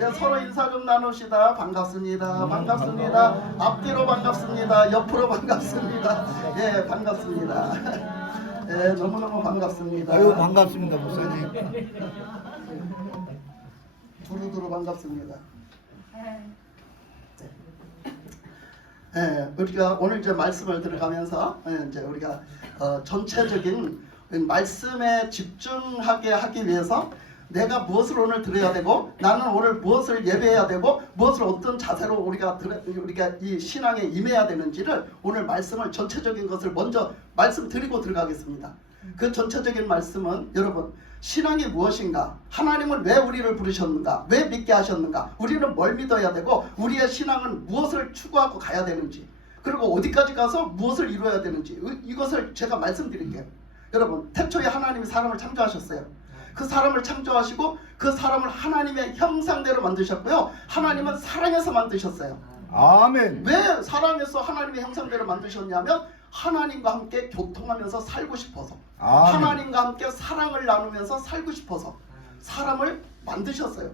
네, 서로 인사 좀 나눕시다. 반갑습니다. 반갑습니다. 앞뒤로 반갑습니다. 옆으로 반갑습니다. 예, 반갑습니다. 예, 너무너무 반갑습니다. 아유 반갑습니다 목사님. 두루두루 반갑습니다. 예, 우리가 오늘 이제 말씀을 들어가면서 이제 우리가 전체적인 말씀에 집중하게 하기 위해서 내가 무엇을 오늘 들어야 되고 나는 오늘 무엇을 예배해야 되고 무엇을 어떤 자세로 우리가 이 신앙에 임해야 되는지를 오늘 말씀을 전체적인 것을 먼저 말씀드리고 들어가겠습니다. 그 전체적인 말씀은 여러분 신앙이 무엇인가? 하나님은 왜 우리를 부르셨는가? 왜 믿게 하셨는가? 우리는 뭘 믿어야 되고 우리의 신앙은 무엇을 추구하고 가야 되는지 그리고 어디까지 가서 무엇을 이루어야 되는지 이것을 제가 말씀드릴게요. 여러분 태초에 하나님이 사람을 창조하셨어요. 그 사람을 창조하시고 그 사람을 하나님의 형상대로 만드셨고요. 하나님은 사랑해서 만드셨어요. 아멘. 왜 사랑해서 하나님의 형상대로 만드셨냐면 하나님과 함께 교통하면서 살고 싶어서 아멘. 하나님과 함께 사랑을 나누면서 살고 싶어서 사람을 만드셨어요.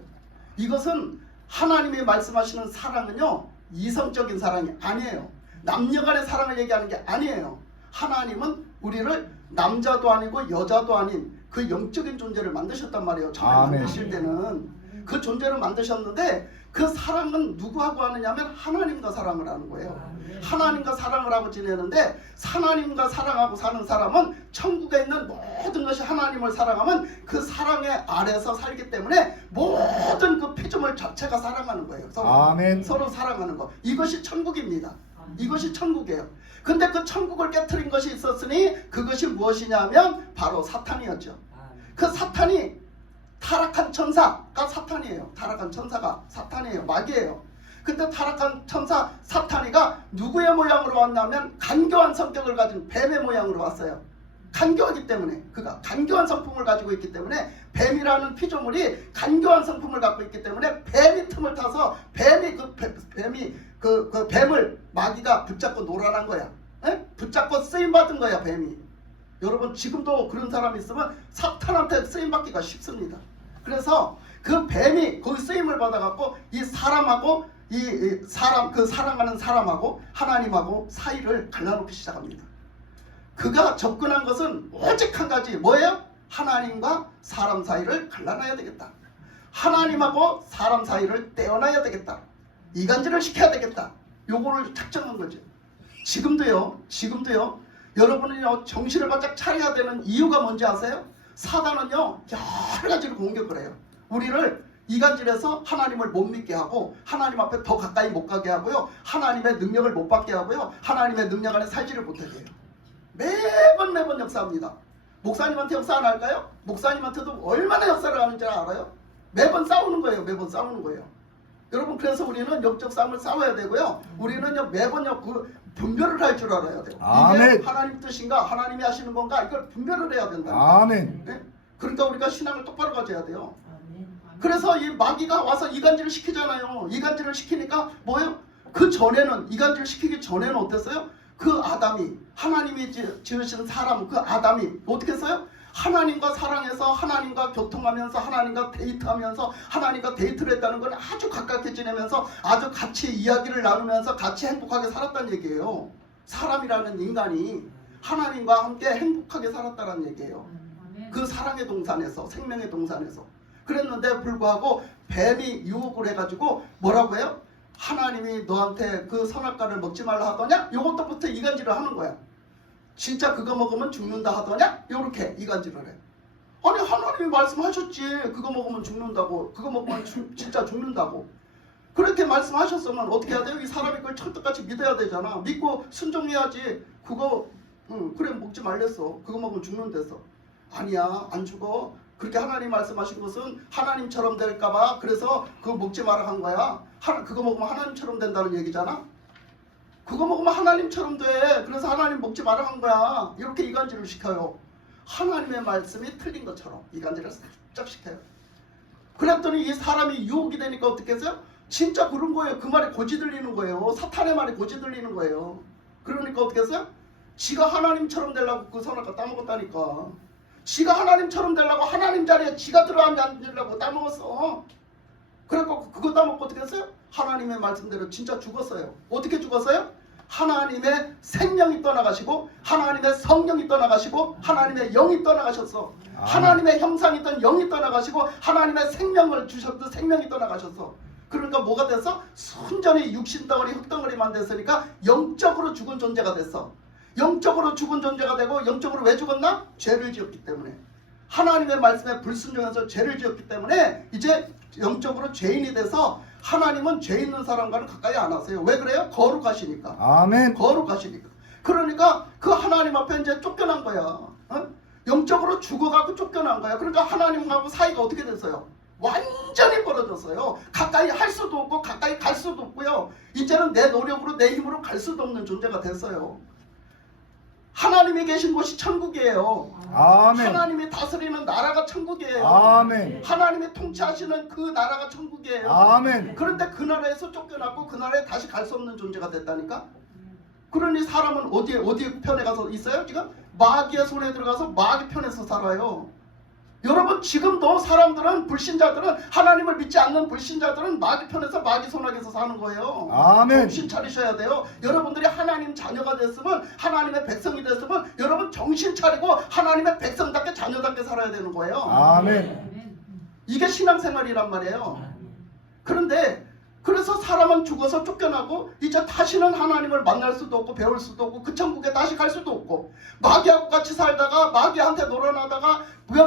이것은 하나님이 말씀하시는 사랑은요 이성적인 사랑이 아니에요. 남녀간의 사랑을 얘기하는 게 아니에요. 하나님은 우리를 남자도 아니고 여자도 아닌 그 영적인 존재를 만드셨단 말이에요. 처음에 만드실 때는 그 존재를 만드셨는데 그 사랑은 누구하고 하느냐면 하나님과 사랑을 하는 거예요. 하나님과 사랑을 하고 지내는데 하나님과 사랑하고 사는 사람은 천국에 있는 모든 것이 하나님을 사랑하면 그 사랑의 아래서 살기 때문에 모든 그 피조물 자체가 사랑하는 거예요. 아멘. 서로 사랑하는 거. 이것이 천국입니다. 이것이 천국이에요. 근데 그 천국을 깨트린 것이 있었으니 그것이 무엇이냐면 바로 사탄이었죠. 그 사탄이 타락한 천사가 사탄이에요. 타락한 천사가 사탄이에요. 마귀예요. 근데 타락한 천사 사탄이가 누구의 모양으로 왔냐면 간교한 성격을 가진 뱀의 모양으로 왔어요. 간교하기 때문에 그가 간교한 성품을 가지고 있기 때문에 뱀이라는 피조물이 간교한 성품을 갖고 있기 때문에 뱀이 틈을 타서 뱀이 그 뱀을 마귀가 붙잡고 놀아난 거야. 에? 붙잡고 쓰임 받은 거야 뱀이. 여러분 지금도 그런 사람이 있으면 사탄한테 쓰임 받기가 쉽습니다. 그래서 그 뱀이 거기 쓰임을 받아갖고 이 사람하고 그 사랑하는 사람하고 하나님하고 사이를 갈라놓기 시작합니다. 그가 접근한 것은 오직 한 가지 뭐예요? 하나님과 사람 사이를 갈라놔야 되겠다. 하나님하고 사람 사이를 떼어놔야 되겠다. 이간질을 시켜야 되겠다. 요거를 작정한 거죠. 지금도요. 여러분은요 정신을 바짝 차려야 되는 이유가 뭔지 아세요? 사단은요 여러 가지로 공격을 해요. 우리를 이간질해서 하나님을 못 믿게 하고 하나님 앞에 더 가까이 못 가게 하고요. 하나님의 능력을 못 받게 하고요. 하나님의 능력 안에 살지를 못하게 해요. 매번 역사합니다. 목사님한테 역사 안 할까요? 목사님한테도 얼마나 역사를 하는지 알아요? 매번 싸우는 거예요. 매번 싸우는 거예요. 여러분 그래서 우리는 영적 싸움을 싸워야 되고요. 우리는 매번 그 분별을 할 줄 알아야 돼요. 아멘. 이게 하나님 뜻인가 하나님이 하시는 건가 이걸 분별을 해야 된다. 아멘. 네? 그러니까 우리가 신앙을 똑바로 가져야 돼요. 그래서 이 마귀가 와서 이간질을 시키잖아요. 이간질을 시키니까 뭐예요? 그 전에는 이간질을 시키기 전에는 어땠어요? 그 아담이 하나님이 지으신 사람 그 아담이 어떻게 했어요? 하나님과 사랑해서 하나님과 교통하면서 하나님과 데이트하면서 하나님과 데이트를 했다는 건 아주 가깝게 지내면서 아주 같이 이야기를 나누면서 같이 행복하게 살았다는 얘기예요. 사람이라는 인간이 하나님과 함께 행복하게 살았다는 얘기예요. 그 사랑의 동산에서 생명의 동산에서 그랬는데 불구하고 뱀이 유혹을 해가지고 뭐라고 해요? 하나님이 너한테 그 선악과를 먹지 말라 하더냐? 요것부터 이간질을 하는 거야. 진짜 그거 먹으면 죽는다 하더냐? 요렇게 이간질을 해. 아니 하나님이 말씀하셨지. 그거 먹으면 죽는다고. 그거 먹으면 진짜 죽는다고. 그렇게 말씀하셨으면 어떻게 해야 돼요? 이 사람이 그걸 철떡같이 믿어야 되잖아. 믿고 순종해야지. 그거 그래 먹지 말랬어. 그거 먹으면 죽는댔어. 아니야 안 죽어. 그렇게 하나님 말씀하신 것은 하나님처럼 될까봐 그래서 그거 먹지 마라 한 거야. 그거 먹으면 하나님처럼 된다는 얘기잖아. 그거 먹으면 하나님처럼 돼. 그래서 하나님 먹지 마라 한 거야. 이렇게 이간질을 시켜요. 하나님의 말씀이 틀린 것처럼 이간질을 살짝 시켜요. 그랬더니 이 사람이 유혹이 되니까 어떻게 했어요? 진짜 그런 거예요. 그 말이 고지 들리는 거예요. 사탄의 말이 고지 들리는 거예요. 그러니까 어떻게 했어요? 지가 하나님처럼 되려고 그 선악과 따먹었다니까. 지가 하나님처럼 되려고 하나님 자리에 지가 들어앉으려고 따먹었어. 그래갖고 그거 따먹고 어떻게 했어요? 하나님의 말씀대로 진짜 죽었어요. 어떻게 죽었어요? 하나님의 생명이 떠나가시고 하나님의 성령이 떠나가시고 하나님의 영이 떠나가셨어. 하나님의 형상이던 영이 떠나가시고 하나님의 생명을 주셨던 생명이 떠나가셨어. 그러니까 뭐가 됐어? 순전히 육신덩어리 흙덩어리만 됐으니까 영적으로 죽은 존재가 됐어. 영적으로 죽은 존재가 되고 영적으로 왜 죽었나? 죄를 지었기 때문에. 하나님의 말씀에 불순종해서 죄를 지었기 때문에 이제 영적으로 죄인이 돼서 하나님은 죄 있는 사람과는 가까이 안 하세요. 왜 그래요? 거룩하시니까. 아멘. 거룩하시니까. 그러니까 그 하나님 앞에 이제 쫓겨난 거야. 어? 영적으로 죽어가고 쫓겨난 거야. 그러니까 하나님하고 사이가 어떻게 됐어요? 완전히 벌어졌어요. 가까이 할 수도 없고 가까이 갈 수도 없고요. 이제는 내 노력으로 내 힘으로 갈 수도 없는 존재가 됐어요. 하나님이 계신 곳이 천국이에요. 아멘. 하나님이 다스리는 나라가 천국이에요. 아멘. 하나님이 통치하시는 그 나라가 천국이에요. 아멘. 그런데 그 나라에서 쫓겨났고 그 나라에 다시 갈 수 없는 존재가 됐다니까. 그러니 사람은 어디 편에 가서 있어요? 지금 마귀의 손에 들어가서 마귀 편에서 살아요. 여러분 지금도 사람들은 불신자들은 하나님을 믿지 않는 불신자들은 마귀 편에서 마귀 손아귀에서 사는 거예요. 아멘. 정신 차리셔야 돼요. 여러분들이 하나님 자녀가 됐으면 하나님의 백성이 됐으면 여러분 정신 차리고 하나님의 백성답게 자녀답게 살아야 되는 거예요. 아멘. 이게 신앙생활이란 말이에요. 그런데 그래서 사람은 죽어서 쫓겨나고 이제 다시는 하나님을 만날 수도 없고 배울 수도 없고 그 천국에 다시 갈 수도 없고 마귀하고 같이 살다가 마귀한테 놀아나다가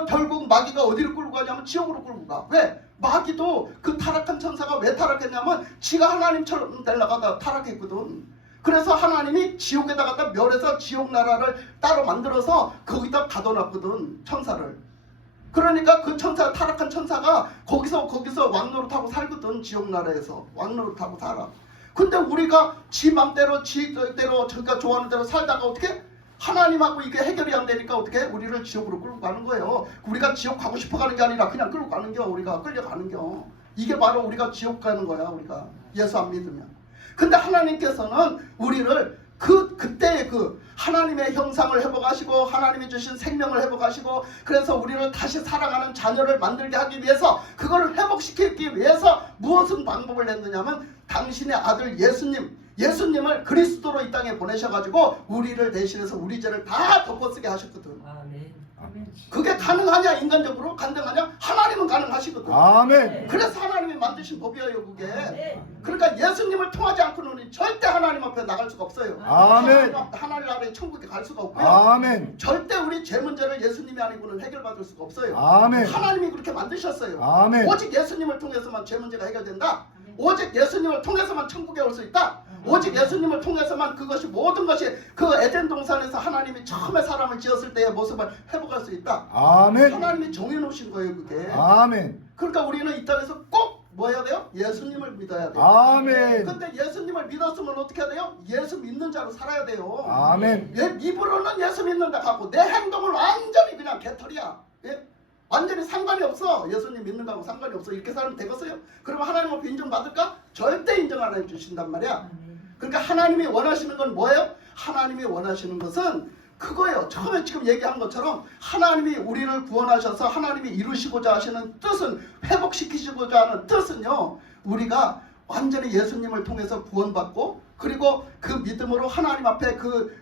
결국 마귀가 어디로 끌고 가냐면 지옥으로 끌고 가. 왜? 마귀도 그 타락한 천사가 왜 타락했냐면 지가 하나님처럼 되려고 하다가 타락했거든. 그래서 하나님이 지옥에다 갖다 멸해서 지옥 나라를 따로 만들어서 거기다 가둬놨거든, 천사를. 그러니까 그 천사, 타락한 천사가 거기서 왕노릇하고 살거든. 지옥나라에서 왕노릇하고 살아. 근데 우리가 지 맘대로 지대로 자기가 좋아하는 대로 살다가 어떻게 하나님하고 이게 해결이 안 되니까 어떻게 우리를 지옥으로 끌고 가는 거예요. 우리가 지옥 가고 싶어 가는 게 아니라 그냥 끌고 가는 겨. 우리가 끌려가는 겨. 이게 바로 우리가 지옥 가는 거야. 우리가 예수 안 믿으면. 근데 하나님께서는 우리를 그때의 그 하나님의 형상을 회복하시고 하나님이 주신 생명을 회복하시고 그래서 우리를 다시 살아가는 자녀를 만들게 하기 위해서 그거를 회복시키기 위해서 무엇은 방법을 냈느냐면 당신의 아들 예수님을 그리스도로 이 땅에 보내셔가지고 우리를 대신해서 우리 죄를 다 덮어쓰게 하셨거든. 아멘. 그게 가능하냐 인간적으로? 가능하냐? 하나님은 가능하시거든. 아멘. 그래서 하나님이 만드신 법이에요 그게. 그러니까 예수님을 통하지 않고는 절대 하나님 앞에 나갈 수가 없어요. 아멘. 하나님 나라의 천국에 갈 수가 없고요. 아멘. 절대 우리 죄 문제를 예수님이 아니고는 해결받을 수가 없어요. 아멘. 하나님이 그렇게 만드셨어요. 아멘. 오직 예수님을 통해서만 죄 문제가 해결된다. 오직 예수님을 통해서만 천국에 올 수 있다. 오직 예수님을 통해서만 그것이 모든 것이 그 에덴 동산에서 하나님이 처음에 사람을 지었을 때의 모습을 회복할 수 있다. 아멘. 하나님이 정해놓으신 거예요 그게. 아멘. 그러니까 우리는 이 땅에서 꼭 뭐 해야 돼요? 예수님을 믿어야 돼요. 아멘. 근데 예수님을 믿었으면 어떻게 해야 돼요? 예수 믿는 자로 살아야 돼요. 아멘. 입으로는 예수 믿는다 하고 내 행동은 완전히 그냥 개털이야. 예? 완전히 상관이 없어. 예수님 믿는 거하고 상관이 없어. 이렇게 살면 되겠어요? 그러면 하나님 앞에 인정받을까? 절대 인정 안 해주신단 말이야. 그러니까 하나님이 원하시는 건 뭐예요? 하나님이 원하시는 것은 그거예요. 처음에 지금 얘기한 것처럼 하나님이 우리를 구원하셔서 하나님이 이루시고자 하시는 뜻은, 회복시키시고자 하는 뜻은요, 우리가 완전히 예수님을 통해서 구원받고 그리고 그 믿음으로 하나님 앞에 그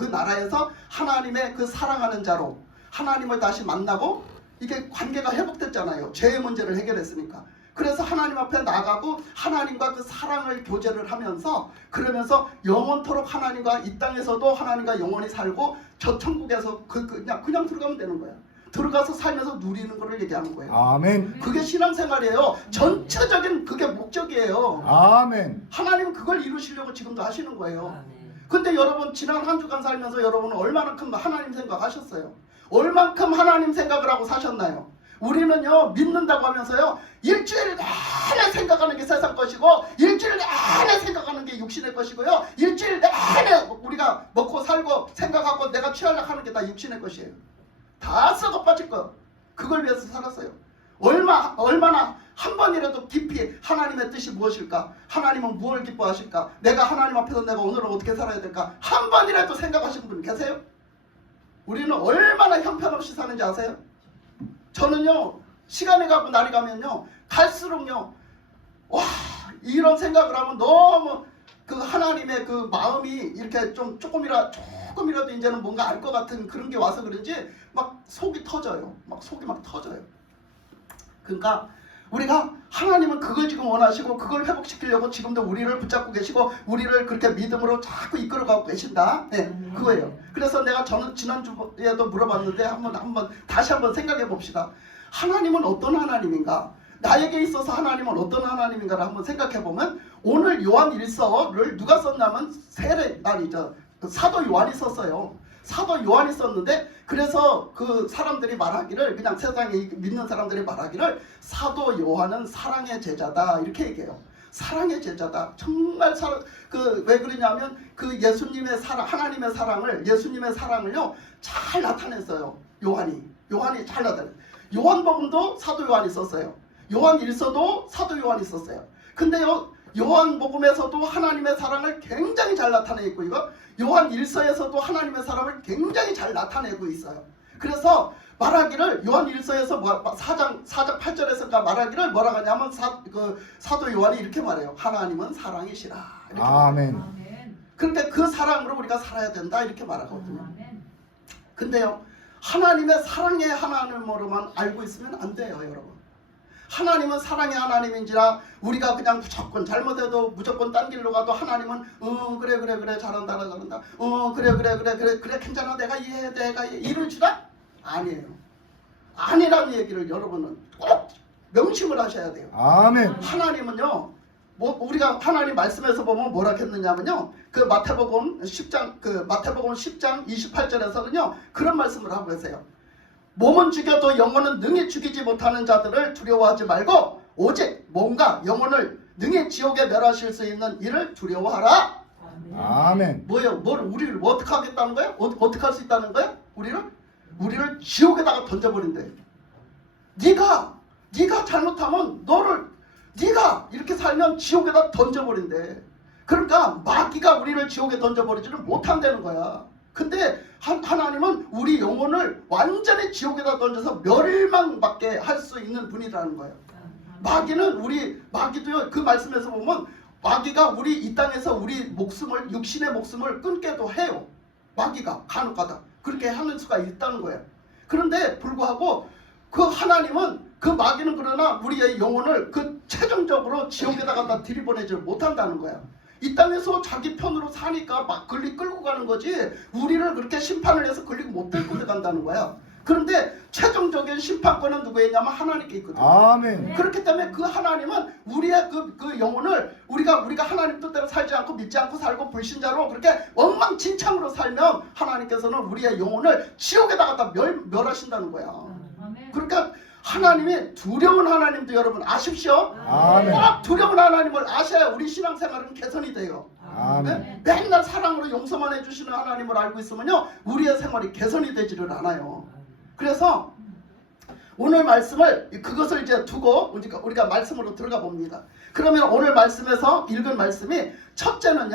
나라에서 하나님의 그 사랑하는 자로 하나님을 다시 만나고 이게 관계가 회복됐잖아요. 죄의 문제를 해결했으니까. 그래서 하나님 앞에 나가고 하나님과 그 사랑을 교제를 하면서 그러면서 영원토록 하나님과 이 땅에서도 하나님과 영원히 살고 저 천국에서 그냥 들어가면 되는 거야. 들어가서 살면서 누리는 거를 얘기하는 거예요. 아멘. 그게 신앙생활이에요. 전체적인 그게 목적이에요. 아멘. 하나님은 그걸 이루시려고 지금도 하시는 거예요. 아멘. 근데 여러분 지난 한 주간 살면서 여러분은 얼마만큼 하나님 생각하셨어요? 얼만큼 하나님 생각을 하고 사셨나요? 우리는요 믿는다고 하면서요 일주일 내내 생각하는 게 세상 것이고 일주일 내내 생각하는 게 육신의 것이고요 일주일 내내 우리가 먹고 살고 생각하고 내가 취하려고 하는 게 다 육신의 것이에요. 다 썩어 빠질 거. 그걸 위해서 살았어요. 얼마나 한 번이라도 깊이 하나님의 뜻이 무엇일까? 하나님은 무엇을 기뻐하실까? 내가 하나님 앞에서 내가 오늘은 어떻게 살아야 될까? 한 번이라도 생각하신 분 계세요? 우리는 얼마나 형편없이 사는지 아세요? 저는요 시간이 가고 날이 가면요 갈수록요, 와, 이런 생각을 하면 너무 그 하나님의 그 마음이 이렇게 좀 조금이라도 이제는 뭔가 알 것 같은 그런 게 와서 그런지 막 속이 터져요. 막 속이 막 터져요. 그러니까 우리가 하나님은 그걸 지금 원하시고 그걸 회복시키려고 지금도 우리를 붙잡고 계시고 우리를 그렇게 믿음으로 자꾸 이끌어가고 계신다. 네, 그거예요. 그래서 내가 저는 지난주에도 물어봤는데 다시 한번 생각해 봅시다. 하나님은 어떤 하나님인가? 나에게 있어서 하나님은 어떤 하나님인가를 한번 생각해 보면 오늘 요한 1서를 누가 썼냐면 사도 요한이 썼어요. 사도 요한이 썼는데 그래서 그 사람들이 말하기를 그냥 세상에 믿는 사람들이 말하기를 사도 요한은 사랑의 제자다 이렇게 얘기해요. 사랑의 제자다. 정말 왜 그러냐면 그 예수님의 사랑, 하나님의 사랑을 예수님의 사랑을요 잘 나타냈어요. 요한이 잘 나타냈어요. 요한복음도 사도 요한이 썼어요. 요한 1서도 사도 요한이 썼어요. 근데요 요한복음에서도 하나님의 사랑을 굉장히 잘 나타내고 이거 요한 1서에서도 하나님의 사랑을 굉장히 잘 나타내고 있어요. 그래서 말하기를 요한 1서에서 4장 8절에서 말하기를 뭐라고 하냐면 사도 요한이 이렇게 말해요. 하나님은 사랑이시라. 이렇게 아멘. 그러니까 그 사랑으로 우리가 살아야 된다 이렇게 말하거든요. 근데요 하나님의 사랑의 하나님으로만 알고 있으면 안 돼요, 여러분. 하나님은 사랑의 하나님인지라 우리가 그냥 무조건 잘못해도 무조건 딴 길로 가도 하나님은 그래 잘한다 그래 괜찮아 내가 이해해 이럴 줄아? 아니에요. 아니라는 얘기를 여러분은 꼭 명심을 하셔야 돼요. 아멘. 하나님은요 우리가 하나님 말씀에서 보면 뭐라 했느냐면요 그 마태복음 10장 28절에서는요 그런 말씀을 하고 계세요. 몸은 죽여도 영혼은 능히 죽이지 못하는 자들을 두려워하지 말고 오직 몸과 영혼을 능히 지옥에 멸하실 수 있는 이를 두려워하라. 아멘. 뭐예요? 우리를 어떻게 하겠다는 거예요? 어떻게 할 수 있다는 거예요? 우리를 지옥에다가 던져버린대. 네가 잘못하면 네가 이렇게 살면 지옥에다 던져버린대. 그러니까 마귀가 우리를 지옥에 던져버리지는 못한다는 거야. 근데 하나님은 우리 영혼을 완전히 지옥에다 던져서 멸망받게 할 수 있는 분이라는 거예요. 마귀도요 그 말씀에서 보면 마귀가 우리 이 땅에서 우리 육신의 목숨을 끊게도 해요. 마귀가 간혹가다 그렇게 하는 수가 있다는 거예요. 그런데 불구하고 그 하나님은 그 마귀는 그러나 우리의 영혼을 그 최종적으로 지옥에다가 다 들이보내지 못한다는 거야. 이 땅에서 자기 편으로 사니까 막 끌고 가는 거지 우리를 그렇게 심판을 해서 못 끌고 간다는 거야. 그런데 최종적인 심판권은 누구에냐면 하나님께 있거든요. 아멘. 그렇기 때문에 그 하나님은 우리의 그 영혼을 우리가 하나님 뜻대로 살지 않고 믿지 않고 살고 불신자로 그렇게 엉망진창으로 살면 하나님께서는 우리의 영혼을 지옥에다가 다 멸하신다는 거야. 그러니까 하나님이 두려운 하나님도 여러분 아십시오. 아멘. 꼭 두려운 하나님을 아셔야 우리 신앙생활은 개선이 돼요. 아멘. 맨날 사랑으로 용서만 해주시는 하나님을 알고 있으면요 우리의 생활이 개선이 되지를 않아요. 그래서 오늘 말씀을 그것을 이제 두고 우리가 말씀으로 들어가 봅니다. 그러면 오늘 말씀에서 읽은 말씀이 첫째는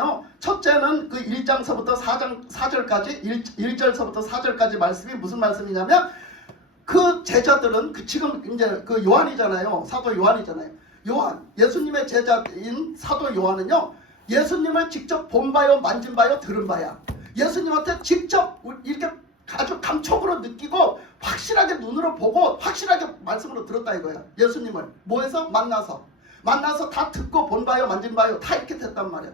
그 1장서부터 4절까지 1절서부터 4절까지 말씀이 무슨 말씀이냐면 그 제자들은 지금 이제 그 요한이잖아요. 사도 요한이잖아요. 예수님의 제자인 사도 요한은요 예수님을 직접 본 바요 만진 바요 들은 바야. 예수님한테 직접 이렇게 아주 감촉으로 느끼고 확실하게 눈으로 보고 확실하게 말씀으로 들었다 이거야. 예수님을 뭐해서 만나서 다 듣고 본 바요 만진 바요 다 이렇게 됐단 말이야.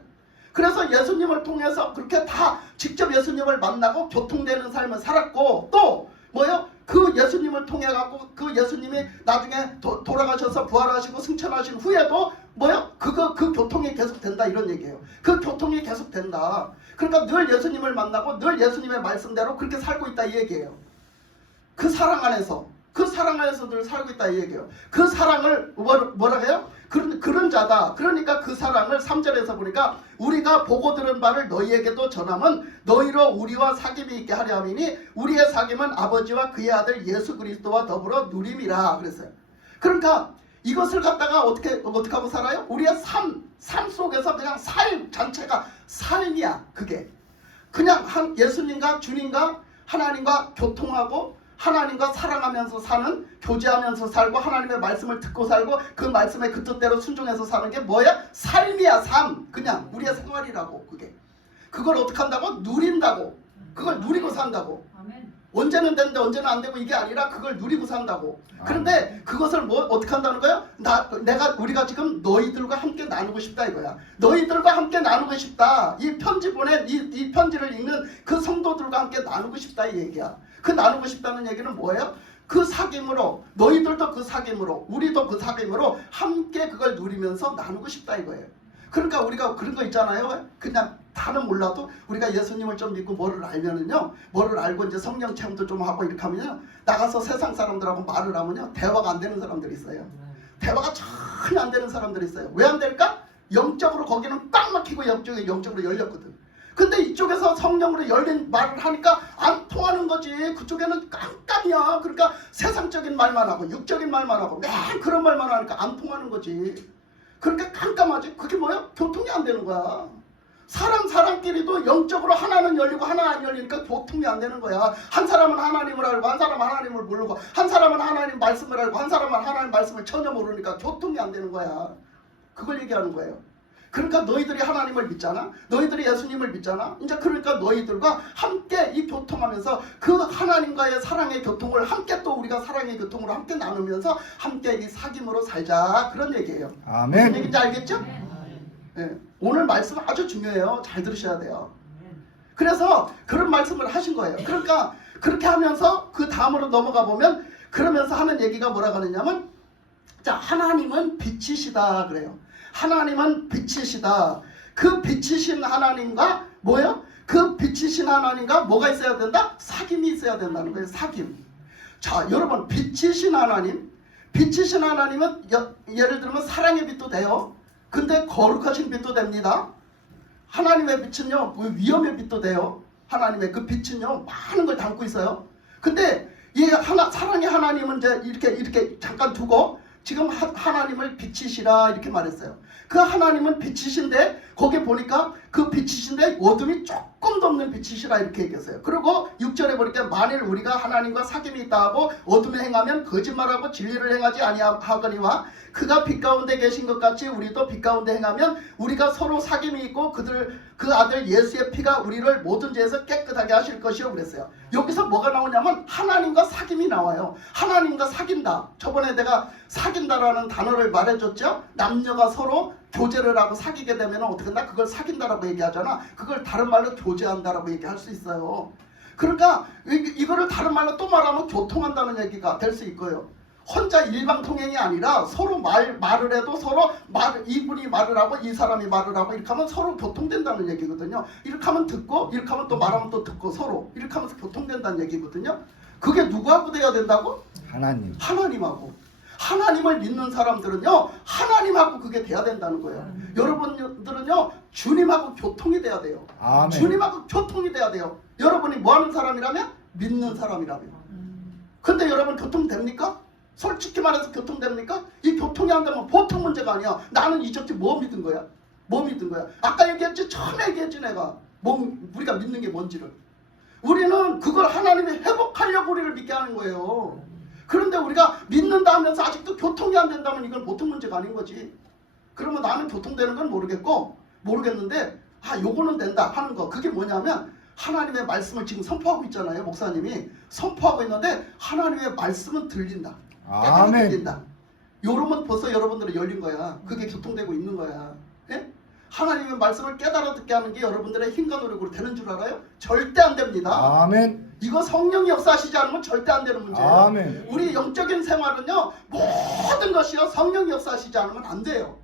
그래서 예수님을 통해서 그렇게 다 직접 예수님을 만나고 교통되는 삶을 살았고 또 그 예수님을 통해 갖고 그 예수님이 나중에 돌아가셔서 부활하시고 승천하신 후에도 그 교통이 계속 된다 이런 얘기예요. 그 교통이 계속 된다. 그러니까 늘 예수님을 만나고 늘 예수님의 말씀대로 그렇게 살고 있다 이 얘기예요. 그 사랑 안에서 늘 살고 있다 이 얘기예요. 그 사랑을 뭐라 해요? 그런 자다. 그러니까 그 사랑을 3절에서 보니까 우리가 보고 들은 바를 너희에게도 전함은 너희로 우리와 사귐이 있게 하려 함이니 우리의 사귐은 아버지와 그의 아들 예수 그리스도와 더불어 누림이라 그랬어요. 그러니까 이것을 갖다가 어떻게 하고 살아요? 우리의 삶 속에서 그냥 삶 자체가 삶이야. 그게 그냥 예수님과 주님과 하나님과 교통하고 하나님과 사랑하면서 사는, 교제하면서 살고 하나님의 말씀을 듣고 살고 그 말씀에 그 뜻대로 순종해서 사는 게 뭐야? 삶이야. 삶. 그냥 우리의 생활이라고. 그게 그걸 어떻게 한다고? 누린다고. 그걸 누리고 산다고. 언제는 되는데 언제는 안 되고 이게 아니라 그걸 누리고 산다고. 그런데 그것을 뭐 어떻게 한다는 거야? 우리가 지금 너희들과 함께 나누고 싶다 이거야. 너희들과 함께 나누고 싶다. 이 편지 보낸 이 편지를 읽는 그 성도들과 함께 나누고 싶다 이 얘기야. 그 나누고 싶다는 얘기는 뭐예요? 그 사귐으로, 너희들도 그 사귐으로, 우리도 그 사귐으로 함께 그걸 누리면서 나누고 싶다 이거예요. 그러니까 우리가 그런 거 있잖아요. 그냥 다는 몰라도 우리가 예수님을 좀 믿고 뭐를 알면은요, 뭐를 알고 이제 성령 체험도 좀 하고 이렇게 하면요, 나가서 세상 사람들하고 말을 하면요, 대화가 안 되는 사람들이 있어요. 대화가 전혀 안 되는 사람들이 있어요. 왜 안 될까? 영적으로 거기는 꽉 막히고 영적으로 열렸거든. 근데 이쪽에서 성령으로 열린 말을 하니까 안 통하는 거지. 그쪽에는 깜깜이야. 그러니까 세상적인 말만 하고 육적인 말만 하고 매 그런 말만 하니까 안 통하는 거지. 그렇게 깜깜하지. 그게 뭐야? 교통이 안 되는 거야. 사람끼리도 영적으로 하나는 열리고 하나 안 열리니까 교통이 안 되는 거야. 한 사람은 하나님을 알고 한 사람은 하나님을 모르고 한 사람은 하나님 말씀을 알고 한 사람은 하나님 말씀을 전혀 모르니까 교통이 안 되는 거야. 그걸 얘기하는 거예요. 그러니까 너희들이 하나님을 믿잖아. 너희들이 예수님을 믿잖아. 이제 그러니까 너희들과 함께 이 교통하면서 그 하나님과의 사랑의 교통을 함께 또 우리가 사랑의 교통으로 함께 나누면서 함께 이 사귐으로 살자. 그런 얘기예요. 아멘. 무슨 얘기인지 알겠죠? 네. 오늘 말씀은 아주 중요해요. 잘 들으셔야 돼요. 그래서 그런 말씀을 하신 거예요. 그러니까 그렇게 하면서 그 다음으로 넘어가 보면 그러면서 하는 얘기가 뭐라고 하느냐면, 자, 하나님은 빛이시다 그래요. 하나님은 빛이시다. 그 빛이신 하나님과 뭐예요? 그 빛이신 하나님과 뭐가 있어야 된다? 사귐이 있어야 된다는 거예요. 사귐. 자, 여러분, 빛이신 하나님, 빛이신 하나님은 예를 들면 사랑의 빛도 돼요. 근데 거룩하신 빛도 됩니다. 하나님의 빛은요, 위엄의 빛도 돼요. 하나님의 그 빛은요, 많은 걸 담고 있어요. 근데 이 사랑의 하나님은 이제 이렇게 잠깐 두고 지금 하나님을 빛이시라 이렇게 말했어요. 그 하나님은 빛이신데 거기 보니까 그 빛이신데 어둠이 조금도 없는 빛이시라 이렇게 얘기했어요. 그리고 6절에 보니까 만일 우리가 하나님과 사귐이 있다 하고 어둠에 행하면 거짓말하고 진리를 행하지 아니하거니와 그가 빛 가운데 계신 것 같이 우리도 빛 가운데 행하면 우리가 서로 사귐이 있고 그 아들 예수의 피가 우리를 모든 죄에서 깨끗하게 하실 것이요 그랬어요. 여기서 뭐가 나오냐면 하나님과 사귐이 나와요. 하나님과 사귄다. 저번에 내가 사귄다라는 단어를 말해줬죠. 남녀가 서로 교제를 하고 사귀게 되면 어떻게 한다? 그걸 사귄다라고 얘기하잖아. 그걸 다른 말로 교제한다라고 얘기할 수 있어요. 그러니까 이거를 다른 말로 또 말하면 교통한다는 얘기가 될 수 있고요. 혼자 일방통행이 아니라 서로 말을 해도 서로 이분이 말을 하고 이 사람이 말을 하고 이렇게 하면 서로 교통된다는 얘기거든요. 이렇게 하면 듣고 이렇게 하면 또 말하면 또 듣고 서로 이렇게 하면서 교통된다는 얘기거든요. 그게 누구하고 돼야 된다고? 하나님. 하나님하고. 하나님을 믿는 사람들은요, 하나님하고 그게 돼야 된다는 거예요. 여러분들은요, 주님하고 교통이 돼야 돼요. 아멘. 주님하고 교통이 돼야 돼요. 여러분이 뭐 하는 사람이라면? 믿는 사람이라면. 근데 여러분 교통됩니까? 솔직히 말해서 교통됩니까? 이 교통이 안 되면 보통 문제가 아니야. 나는 이적지 뭐 믿은 거야? 뭐 믿은 거야? 아까 얘기했지, 처음에 얘기했지 내가. 우리가 믿는 게 뭔지를. 우리는 그걸 하나님이 회복하려고 우리를 믿게 하는 거예요. 그런데 우리가 믿는다 하면서 아직도 교통이 안 된다면 이건 보통 문제가 아닌 거지. 그러면 나는 교통되는 건 모르겠는데 요거는 된다 하는 거. 그게 뭐냐면 하나님의 말씀을 지금 선포하고 있잖아요. 목사님이 선포하고 있는데 하나님의 말씀은 들린다. 아멘. 들린다. 요러면 벌써 여러분들은 열린 거야. 그게 교통되고 있는 거야. 예? 하나님의 말씀을 깨달아 듣게 하는 게 여러분들의 힘과 노력으로 되는 줄 알아요? 절대 안 됩니다. 아멘. 이거 성령이 역사하시지 않으면 절대 안 되는 문제예요. 아멘. 우리 영적인 생활은요, 모든 것이요 성령이 역사하시지 않으면 안 돼요.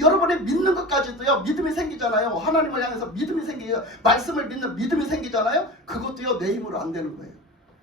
여러분이 믿는 것까지도요, 믿음이 생기잖아요. 하나님을 향해서 믿음이 생기요, 말씀을 믿는 믿음이 생기잖아요. 그것도요 내 힘으로 안 되는 거예요.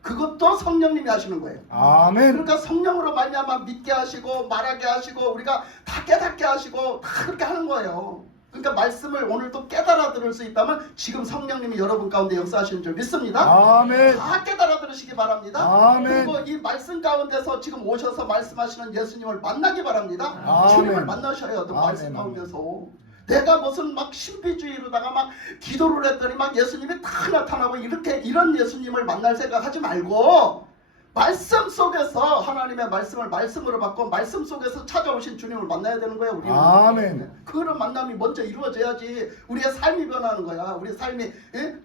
그것도 성령님이 하시는 거예요. 아멘. 그러니까 성령으로 말미암아 믿게 하시고 말하게 하시고 우리가 다 깨닫게 하시고 다 그렇게 하는 거예요. 그러니까 말씀을 오늘도 깨달아 들을 수 있다면 지금 성령님이 여러분 가운데 역사하시는 줄 믿습니다. 아멘. 다 깨달아 들으시기 바랍니다. 아멘. 그리고 이 말씀 가운데서 지금 오셔서 말씀하시는 예수님을 만나기 바랍니다. 아멘. 주님을 만나셔야 돼. 말씀 가운데서. 내가 무슨 막 신비주의로다가 막 기도를 했더니 막 예수님이 다 나타나고 이런 예수님을 만날 생각하지 말고 말씀 속에서 하나님의 말씀을 말씀으로 받고 말씀 속에서 찾아오신 주님을 만나야 되는 거예요. 우리는. 아멘. 그런 만남이 먼저 이루어져야지 우리의 삶이 변하는 거야. 우리 삶이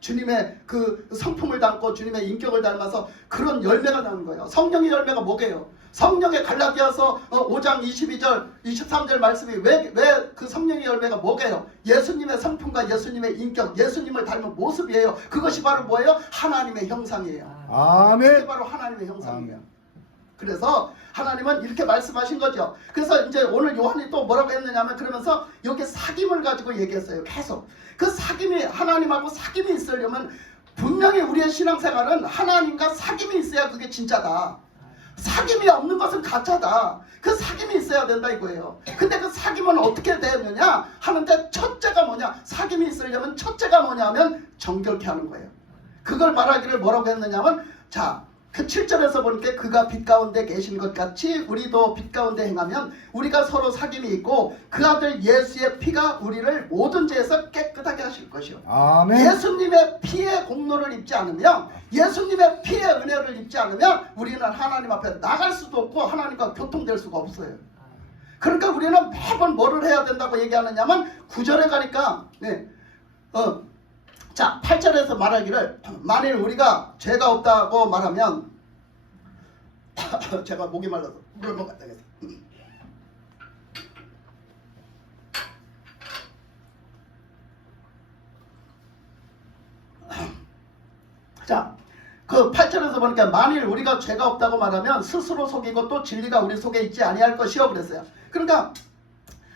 주님의 그 성품을 담고 주님의 인격을 닮아서 그런 열매가 나는 거예요. 성령의 열매가 뭐게요? 성령의 갈라디아서 5장 22절 23절 말씀이 왜 그 성령의 열매가 뭐게요? 예수님의 성품과 예수님의 인격, 예수님을 닮은 모습이에요. 그것이 바로 뭐예요? 하나님의 형상이에요. 아멘. 그게 바로 하나님의 형상이에요. 그래서 하나님은 이렇게 말씀하신 거죠. 그래서 이제 오늘 요한이 또 뭐라고 했느냐면 그러면서 여기 사귐을 가지고 얘기했어요. 계속 그 사귐이 하나님하고 사귐이 있으려면 분명히 우리의 신앙생활은 하나님과 사귐이 있어야 그게 진짜다. 사귐이 없는 것은 가짜다. 그 사귐이 있어야 된다 이거예요. 근데 그 사귐은 어떻게 되느냐 하는데 첫째가 뭐냐, 사귐이 있으려면 첫째가 뭐냐면 정결케 하는 거예요. 그걸 말하기를 뭐라고 했느냐면 자 그 7절에서 보니까 그가 빛 가운데 계신 것 같이 우리도 빛 가운데 행하면 우리가 서로 사귐이 있고 그 아들 예수의 피가 우리를 모든 죄에서 깨끗하게 하실 것이요. 아멘. 예수님의 피의 공로를 입지 않으면, 예수님의 피의 은혜를 입지 않으면 우리는 하나님 앞에 나갈 수도 없고 하나님과 교통될 수가 없어요. 그러니까 우리는 매번 뭐를 해야 된다고 얘기하느냐면 9절에 가니까 자 8절에서 말하기를 만일 우리가 죄가 없다고 말하면 제가 목이 말라서 물을 먹었다 그래서 자 그 8절에서 보니까 만일 우리가 죄가 없다고 말하면 스스로 속이고 또 진리가 우리 속에 있지 아니할 것이요 그랬어요. 그러니까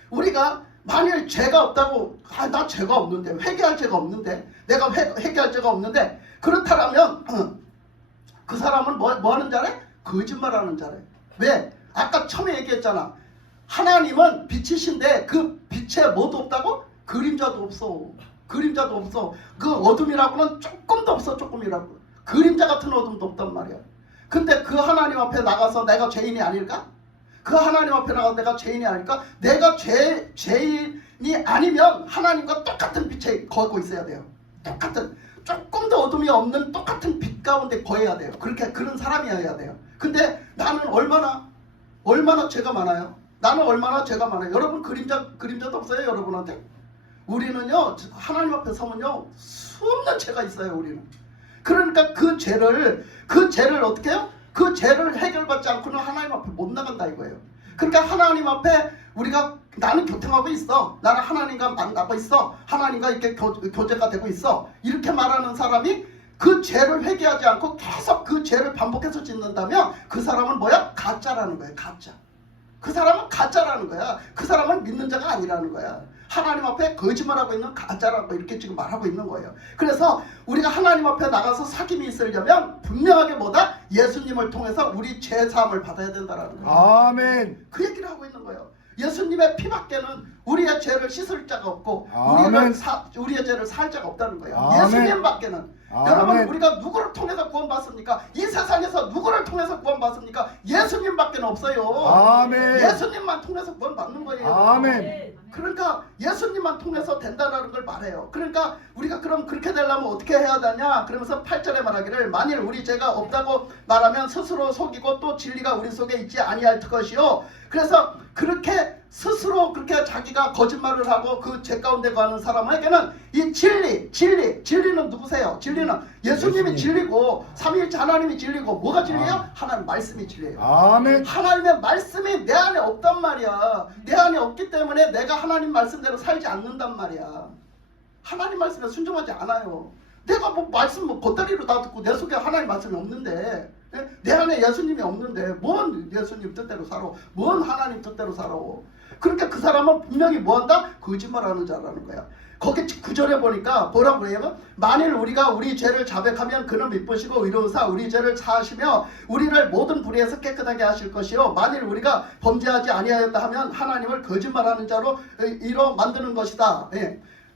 우리가 만일 죄가 없다고 나 죄가 없는데 회개할 죄가 없는데 내가 회개할 죄가 없는데 그렇다면 그 사람은 뭐 하는 자래? 거짓말하는 자래. 왜? 아까 처음에 얘기했잖아. 하나님은 빛이신데 그 빛에 뭐도 없다고? 그림자도 없어. 그림자도 없어. 그 어둠이라고는 조금도 없어. 조금이라고. 그림자 같은 어둠도 없단 말이야. 근데 그 하나님 앞에 나가서 내가 죄인이 아닐까? 그 하나님 앞에 나가서 내가 죄인이 아닐까? 내가 죄인이 아니면 하나님과 똑같은 빛에 거하고 있어야 돼요. 똑같은, 조금도 어둠이 없는 똑같은 빛 가운데 거해야 돼요. 그렇게 그런 사람이어야 돼요. 근데 나는 얼마나 죄가 많아요. 나는 얼마나 죄가 많아요. 여러분 그림자도 없어요 여러분한테? 우리는요 하나님 앞에 서면요 수없는 죄가 있어요. 우리는. 그러니까 그 죄를 어떻게 해요? 그 죄를 해결받지 않고는 하나님 앞에 못 나간다 이거예요. 그러니까 하나님 앞에 우리가 나는 교통하고 있어. 나는 하나님과 만나고 있어. 하나님과 이렇게 교제가 되고 있어. 이렇게 말하는 사람이 그 죄를 회개하지 않고 계속 그 죄를 반복해서 짓는다면 그 사람은 뭐야? 가짜라는 거예요. 가짜. 그 사람은 가짜라는 거야. 그 사람은 믿는 자가 아니라는 거야. 하나님 앞에 거짓말하고 있는 가짜라고 이렇게 지금 말하고 있는 거예요. 그래서 우리가 하나님 앞에 나가서 사귐이 있으려면 분명하게 뭐다? 예수님을 통해서 우리 죄 사함을 받아야 된다는 거예요. 아멘. 그 얘기를 하고 있는 거예요. 예수님의 피밖에는 우리의 죄를 씻을 자가 없고 아멘. 우리의 죄를 살 자가 없다는 거예요. 아멘. 예수님밖에는. 아멘. 여러분 우리가 누구를 통해서 구원받습니까? 이 세상에서 누구를 통해서 구원받습니까? 예수님밖에 없어요. 아멘. 예수님만 통해서 구원받는 거예요. 아멘. 그러니까 예수님만 통해서 된다는 걸 말해요. 그러니까 우리가 그럼 그렇게 되려면 어떻게 해야 되냐? 그러면서 8절에 말하기를 만일 우리 죄가 없다고 말하면 스스로 속이고 또 진리가 우리 속에 있지 아니할 것이요. 그래서 그렇게 스스로 그렇게 자기가 거짓말을 하고 그 죄 가운데 가는 사람에게는 이 진리는 누구세요? 진리는 예수님이 진리고 삼위일체 하나님이 진리고 뭐가 진리예요? 하나님 말씀이 진리예요. 아멘. 하나님의 말씀이 내 안에 없단 말이야. 내 안에 없기 때문에 내가 하나님 말씀대로 살지 않는단 말이야. 하나님 말씀에 순종하지 않아요. 내가 뭐 말씀 겉다리로 다 듣고 내 속에 하나님 말씀이 없는데 내 안에 예수님이 없는데 뭔 예수님 뜻대로 살아? 뭔 하나님 뜻대로 살아? 그러니까 그 사람은 분명히 뭐한다? 거짓말하는 자라는 거야. 거기 9절에 보니까 뭐라고 그래요? 만일 우리가 우리 죄를 자백하면 그는 미쁘시고 의로우사 우리 죄를 사하시며 우리를 모든 불의에서 깨끗하게 하실 것이요 만일 우리가 범죄하지 아니하였다 하면 하나님을 거짓말하는 자로 이로 만드는 것이다.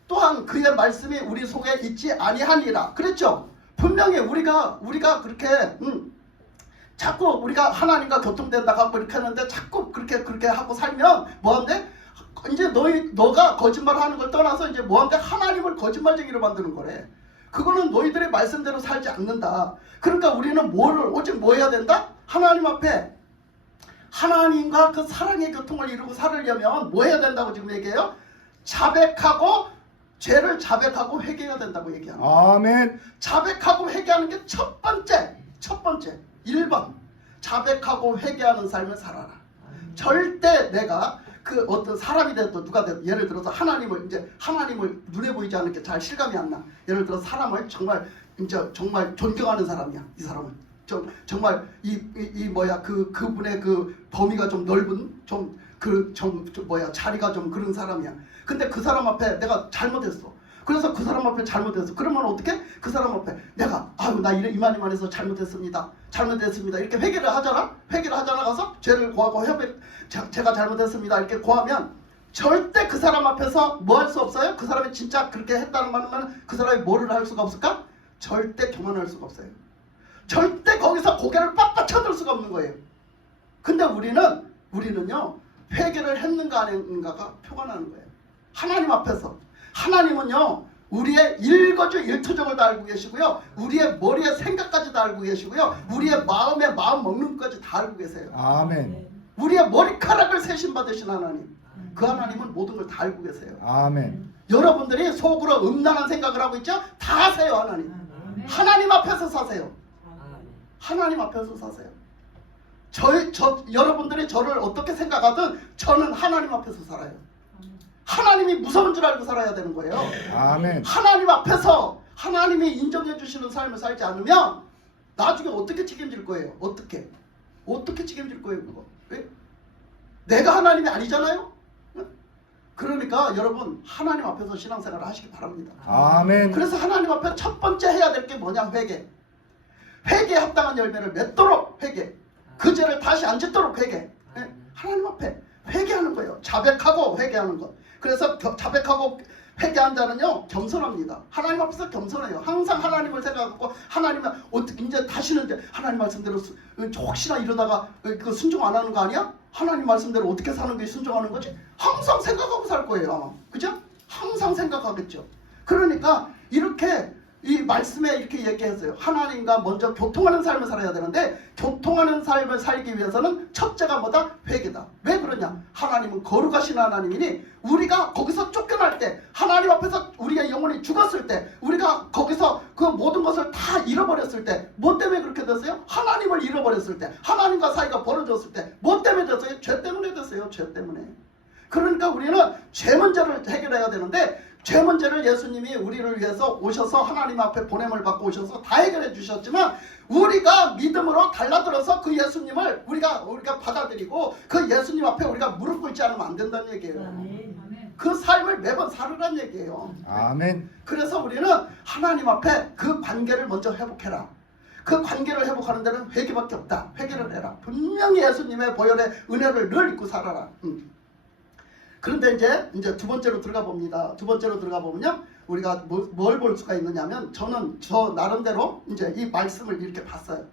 또한 그의 말씀이 우리 속에 있지 아니하니라. 그랬죠? 분명히 우리가 그렇게 자꾸 우리가 하나님과 교통된다 갖고 이렇게 하는데 자꾸 그렇게 하고 살면 뭐한데? 이제 너가 거짓말하는 걸 떠나서 이제 뭐한데? 하나님을 거짓말쟁이로 만드는 거래. 그거는 너희들의 말씀대로 살지 않는다. 그러니까 우리는 오직 뭐 해야 된다? 하나님 앞에 하나님과 그 사랑의 교통을 이루고 살으려면 뭐 해야 된다고 지금 얘기해요? 자백하고 죄를 자백하고 회개해야 된다고 얘기합니다. 아멘. 자백하고 회개하는 게 첫 번째 1번 자백하고 회개하는 삶을 살아라. 절대 내가 그 어떤 사람이 됐든 누가 됐든 예를 들어서 하나님을 눈에 보이지 않게 잘 실감이 안 나. 예를 들어 사람을 정말 존경하는 사람이야. 이 사람은 정말 그분의 그 범위가 좀 넓은 자리가 좀 그런 사람이야. 근데 그 사람 앞에 내가 잘못했어. 그래서 그 사람 앞에 잘못했어. 그러면 어떻게? 그 사람 앞에 내가 나 이만해서 잘못했습니다. 이렇게 회개를 하잖아. 가서 죄를 고하고 제가 잘못했습니다. 이렇게 고하면 절대 그 사람 앞에서 뭐 할 수 없어요? 그 사람이 진짜 그렇게 했다는 말은 그 사람이 뭐를 할 수가 없을까? 절대 교만할 수가 없어요. 절대 거기서 고개를 빳빳 쳐들 수가 없는 거예요. 근데 우리는요 회개를 했는가 안 했는가가 표가 나는 거예요. 하나님 앞에서. 하나님은요 우리의 일거주일투족을 다 알고 계시고요, 우리의 머리의 생각까지 다 알고 계시고요, 우리의 마음의 마음 먹는 것까지 다 알고 계세요. 아멘. 우리의 머리카락을 세신 받으신 하나님, 그 하나님은 모든 걸 다 알고 계세요. 아멘. 여러분들이 속으로 음란한 생각을 하고 있죠? 다 하세요. 하나님 앞에서 사세요. 하나님 앞에서 사세요. 여러분들이 저를 어떻게 생각하든 저는 하나님 앞에서 살아요. 하나님이 무서운 줄 알고 살아야 되는 거예요. 아멘. 하나님 앞에서 하나님이 인정해 주시는 삶을 살지 않으면 나중에 어떻게 책임질 거예요? 어떻게 책임질 거예요 그거? 왜? 내가 하나님이 아니잖아요. 그러니까 여러분 하나님 앞에서 신앙생활을 하시기 바랍니다. 아멘. 그래서 하나님 앞에 첫 번째 해야 될 게 뭐냐? 회개에 합당한 열매를 맺도록 회개, 그 죄를 다시 안 짓도록 회개. 하나님 앞에 회개하는 거예요. 자백하고 회개하는 것. 그래서 자백하고 회개한 자는요 겸손합니다. 하나님 앞에서 겸손해요. 항상 하나님을 생각하고 하나님은 어떻게 이제 다시는 이제 하나님 말씀대로 혹시나 이러다가 그 순종 안 하는 거 아니야? 하나님 말씀대로 어떻게 사는 게 순종하는 거지? 항상 생각하고 살 거예요 아마. 그죠? 항상 생각하겠죠. 그러니까 이렇게 이 말씀에 이렇게 얘기했어요. 하나님과 먼저 교통하는 삶을 살아야 되는데, 교통하는 삶을 살기 위해서는 첫째가 뭐다? 회개다. 왜 그러냐? 하나님은 거룩하신 하나님이니 우리가 거기서 쫓겨날 때, 하나님 앞에서 우리의 영혼이 죽었을 때, 우리가 거기서 그 모든 것을 다 잃어버렸을 때, 뭐 때문에 그렇게 됐어요? 하나님을 잃어버렸을 때, 하나님과 사이가 벌어졌을 때, 뭐 때문에 됐어요? 죄 때문에 됐어요. 죄 때문에. 그러니까 우리는 죄 문제를 해결해야 되는데, 죄 문제를 예수님이 우리를 위해서 오셔서 하나님 앞에 보냄을 받고 오셔서 다 해결해 주셨지만, 우리가 믿음으로 달라들어서 그 예수님을 우리가 받아들이고 그 예수님 앞에 우리가 무릎 꿇지 않으면 안 된다는 얘기예요. 그 삶을 매번 살으란 얘기예요. 아멘. 그래서 우리는 하나님 앞에 그 관계를 먼저 회복해라. 그 관계를 회복하는 데는 회개밖에 없다. 회개를 해라. 분명히 예수님의 보혈의 은혜를 늘 입고 살아라. 그런데 이제 두 번째로 들어가 봅니다. 두 번째로 들어가 보면요, 우리가 뭘 볼 수가 있느냐면, 저는 저 나름대로 이제 이 말씀을 이렇게 봤어요.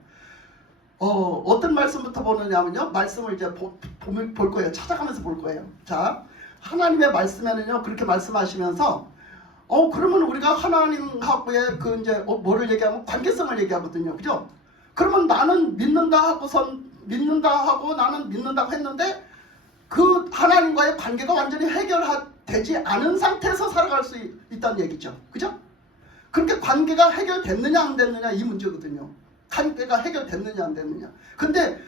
어떤 말씀부터 보느냐면요, 말씀을 이제 볼 거예요. 찾아가면서 볼 거예요. 자, 하나님의 말씀에는요 그렇게 말씀하시면서 그러면 우리가 하나님하고의 그 이제 뭐를 얘기하면 관계성을 얘기하거든요. 그죠? 그러면 나는 믿는다 하고 나는 믿는다고 했는데, 그 하나님과의 관계가 완전히 해결되지 않은 상태에서 살아갈 수 있다는 얘기죠. 그죠? 그렇게 관계가 해결됐느냐 안 됐느냐 이 문제거든요. 관계가 해결됐느냐 안 됐느냐. 근데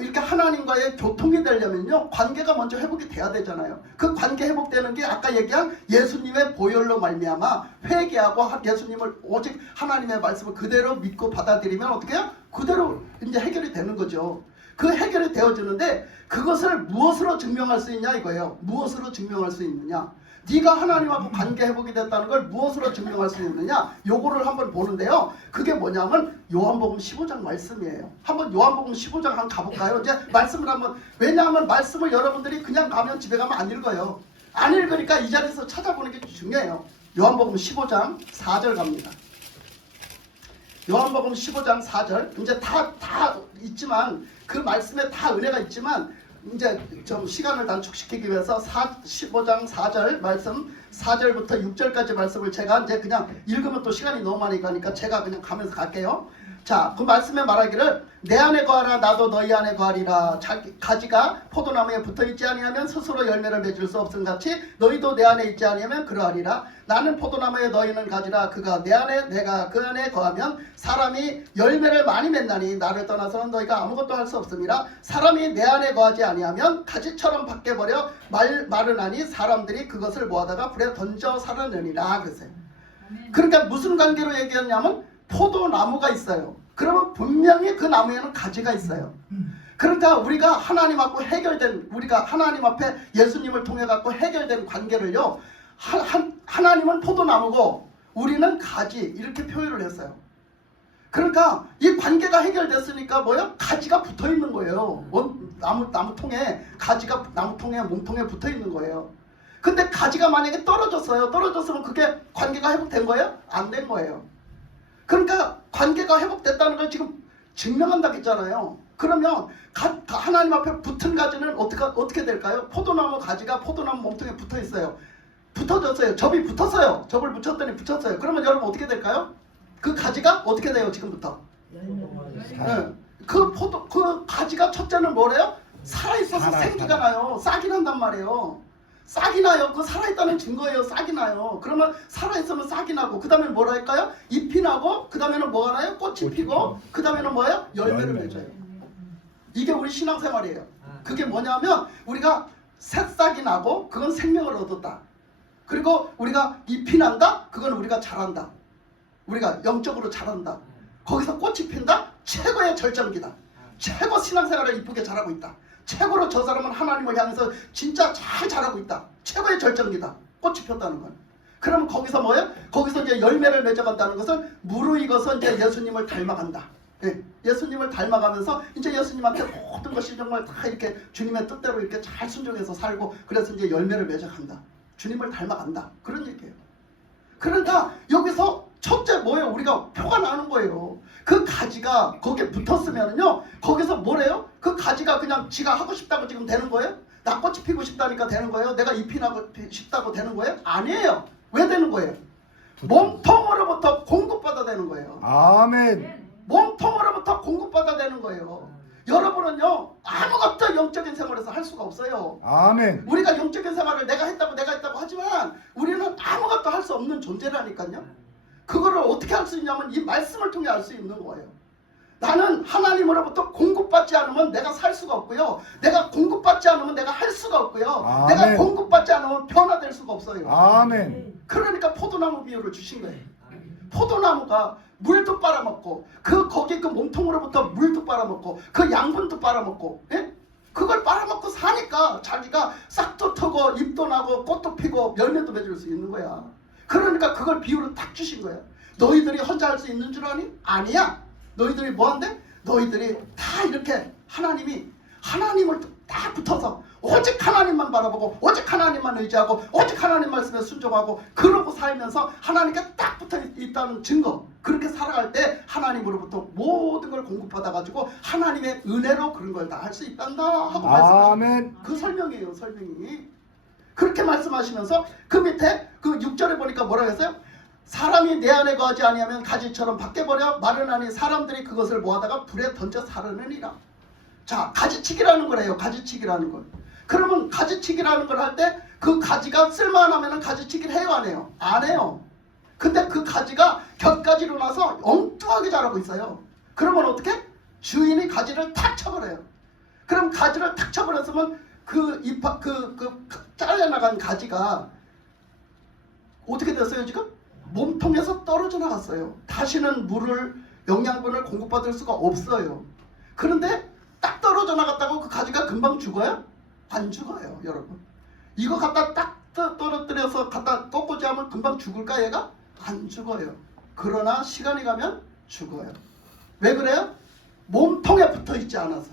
이렇게 하나님과의 교통이 되려면요, 관계가 먼저 회복이 돼야 되잖아요. 그 관계 회복되는 게 아까 얘기한 예수님의 보혈로 말미암아 회개하고 예수님을 오직 하나님의 말씀을 그대로 믿고 받아들이면 어떻게 해요? 그대로 이제 해결이 되는 거죠. 그 해결이 되어지는데, 그것을 무엇으로 증명할 수 있냐 이거예요. 무엇으로 증명할 수 있느냐. 네가 하나님하고 관계 회복이 됐다는 걸 무엇으로 증명할 수 있느냐, 요거를 한번 보는데요. 그게 뭐냐면 요한복음 15장 말씀이에요. 한번 요한복음 15장 한번 가볼까요? 이제 말씀을 한번, 왜냐하면 말씀을 여러분들이 그냥 가면 집에 가면 안 읽어요. 안 읽으니까 이 자리에서 찾아보는 게 중요해요. 요한복음 15장 4절 갑니다. 요한복음 15장 4절. 이제 다 있지만, 그 말씀에 다 은혜가 있지만 이제 좀 시간을 단축시키기 위해서 15장 4절 말씀 4절부터 6절까지 말씀을 제가 이제 그냥 읽으면 또 시간이 너무 많이 가니까 제가 그냥 가면서 갈게요. 자, 그 말씀에 말하기를 내 안에 거하라 나도 너희 안에 거하리라. 가지가 포도나무에 붙어있지 아니하면 스스로 열매를 맺을 수 없음 같이 너희도 내 안에 있지 아니하면 그러하리라. 나는 포도나무에 너희는 가지라. 그가 내 안에 내가 그 안에 거하면 사람이 열매를 많이 맺나니 나를 떠나서는 너희가 아무것도 할 수 없음이라. 사람이 내 안에 거하지 아니하면 가지처럼 밖에 버려 마르나니 사람들이 그것을 모아다가 불에 던져 사르느니라. 그랬어요. 그러니까 무슨 관계로 얘기했냐면 포도나무가 있어요. 그러면 분명히 그 나무에는 가지가 있어요. 그러니까 우리가 하나님 앞에 해결된, 우리가 하나님 앞에 예수님을 통해 갖고 해결된 관계를요, 하나님은 포도나무고 우리는 가지, 이렇게 표현을 했어요. 그러니까 이 관계가 해결됐으니까 뭐요? 가지가 붙어 있는 거예요. 나무통에 가지가 나무통에 몸통에 붙어 있는 거예요. 근데 가지가 만약에 떨어졌어요. 떨어졌으면 그게 관계가 회복된 거예요? 안 된 거예요. 그러니까 관계가 회복됐다는 걸 지금 증명한다고 했잖아요. 그러면 하나님 앞에 붙은 가지는 어떻게 될까요? 포도나무 가지가 포도나무 몸통에 붙어 있어요. 붙어졌어요. 접이 붙었어요. 접을 붙였더니 붙였어요. 그러면 여러분 어떻게 될까요? 그 가지가 어떻게 돼요? 지금부터? 네. 그 가지가 첫째는 뭐래요? 살아있어서 생기가 나요. 싹이 난단 말이에요. 싹이 나요. 그 살아있다는 증거예요. 싹이 나요. 그러면 살아있으면 싹이 나고 그 다음에 뭐라 할까요? 잎이 나고 그 다음에는 뭐가 나요? 꽃이 피고 그 다음에는 뭐예요? 열매를 맺어요. 이게 우리 신앙생활이에요. 그게 뭐냐면 우리가 새싹이 나고 그건 생명을 얻었다. 그리고 우리가 잎이 난다? 그건 우리가 자란다. 우리가 영적으로 자란다. 거기서 꽃이 핀다? 최고의 절정기다. 최고 신앙생활을 이쁘게 잘하고 있다. 최고로 저 사람은 하나님을 향해서 진짜 잘 자라고 있다. 최고의 절정기다. 꽃이 폈다는 건. 그러면 거기서 뭐예요? 거기서 이제 열매를 맺어간다는 것은 무르익어서 이제 예수님을 닮아간다. 예, 예수님을 닮아가면서 이제 예수님한테 모든 것이 정말 다 이렇게 주님의 뜻대로 이렇게 잘 순종해서 살고 그래서 이제 열매를 맺어간다. 주님을 닮아간다. 그런 얘기예요. 그러니까 여기서 첫째 뭐예요? 우리가 표가 나는 거예요. 그 가지가 거기에 붙었으면요, 거기서 뭐래요? 그 가지가 그냥 지가 하고 싶다고 지금 되는 거예요? 나 꽃이 피고 싶다니까 되는 거예요? 내가 잎이 나고 싶다고 되는 거예요? 아니에요. 왜 되는 거예요? 몸통으로부터 공급받아 되는 거예요. 아멘. 몸통으로부터 공급받아 되는 거예요. 여러분은요, 아무것도 영적인 생활에서 할 수가 없어요. 아멘. 우리가 영적인 생활을 내가 했다고 하지만 우리는 아무것도 할 수 없는 존재라니까요. 그거를 어떻게 할 수 있냐면 이 말씀을 통해 알 수 있는 거예요. 나는 하나님으로부터 공급받지 않으면 내가 살 수가 없고요. 내가 공급받지 않으면 내가 할 수가 없고요. 아멘. 내가 공급받지 않으면 변화될 수가 없어요. 아멘. 그러니까 포도나무 비유를 주신 거예요. 포도나무가 물도 빨아먹고 거기 그 몸통으로부터 물도 빨아먹고 그 양분도 빨아먹고, 예? 그걸 빨아먹고 사니까 자기가 싹도 트고 잎도 나고 꽃도 피고 열매도 맺을 수 있는 거야. 그러니까 그걸 비유로 딱 주신 거야. 너희들이 혼자 할 수 있는 줄 아니? 아니야. 너희들이 뭐한대? 너희들이 다 이렇게 하나님을 딱 붙어서 오직 하나님만 바라보고 오직 하나님만 의지하고 오직 하나님 말씀에 순종하고 그러고 살면서 하나님께 딱 붙어 있다는 증거. 그렇게 살아갈 때 하나님으로부터 모든 걸 공급받아 가지고 하나님의 은혜로 그런 걸 다 할 수 있단다 하고 말씀하시는 아멘. 그 설명이에요. 설명이. 그렇게 말씀하시면서 그 밑에 그 6절에 보니까 뭐라고 했어요? 사람이 내 안에 거하지 아니하면 가지처럼 밖에 버려 마르나니 사람들이 그것을 모아다가 불에 던져 사르느니라. 자, 가지치기라는 거래요. 가지치기라는 걸. 그러면 가지치기라는 걸 할 때 그 가지가 쓸만하면 가지치기를 해요, 안 해요? 안 해요. 근데 그 가지가 곁가지로 나서 엉뚱하게 자라고 있어요. 그러면 어떻게? 주인이 가지를 탁 쳐버려요. 그럼 가지를 탁 쳐버렸으면 그 잘려나간 가지가 어떻게 됐어요 지금? 몸통에서 떨어져 나갔어요. 다시는 영양분을 공급받을 수가 없어요. 그런데 딱 떨어져 나갔다고 그 가지가 금방 죽어요? 안 죽어요, 여러분. 이거 갖다 딱 떨어뜨려서 갖다 꺾고지 하면 금방 죽을까 얘가? 안 죽어요. 그러나 시간이 가면 죽어요. 왜 그래요? 몸통에 붙어있지 않아서.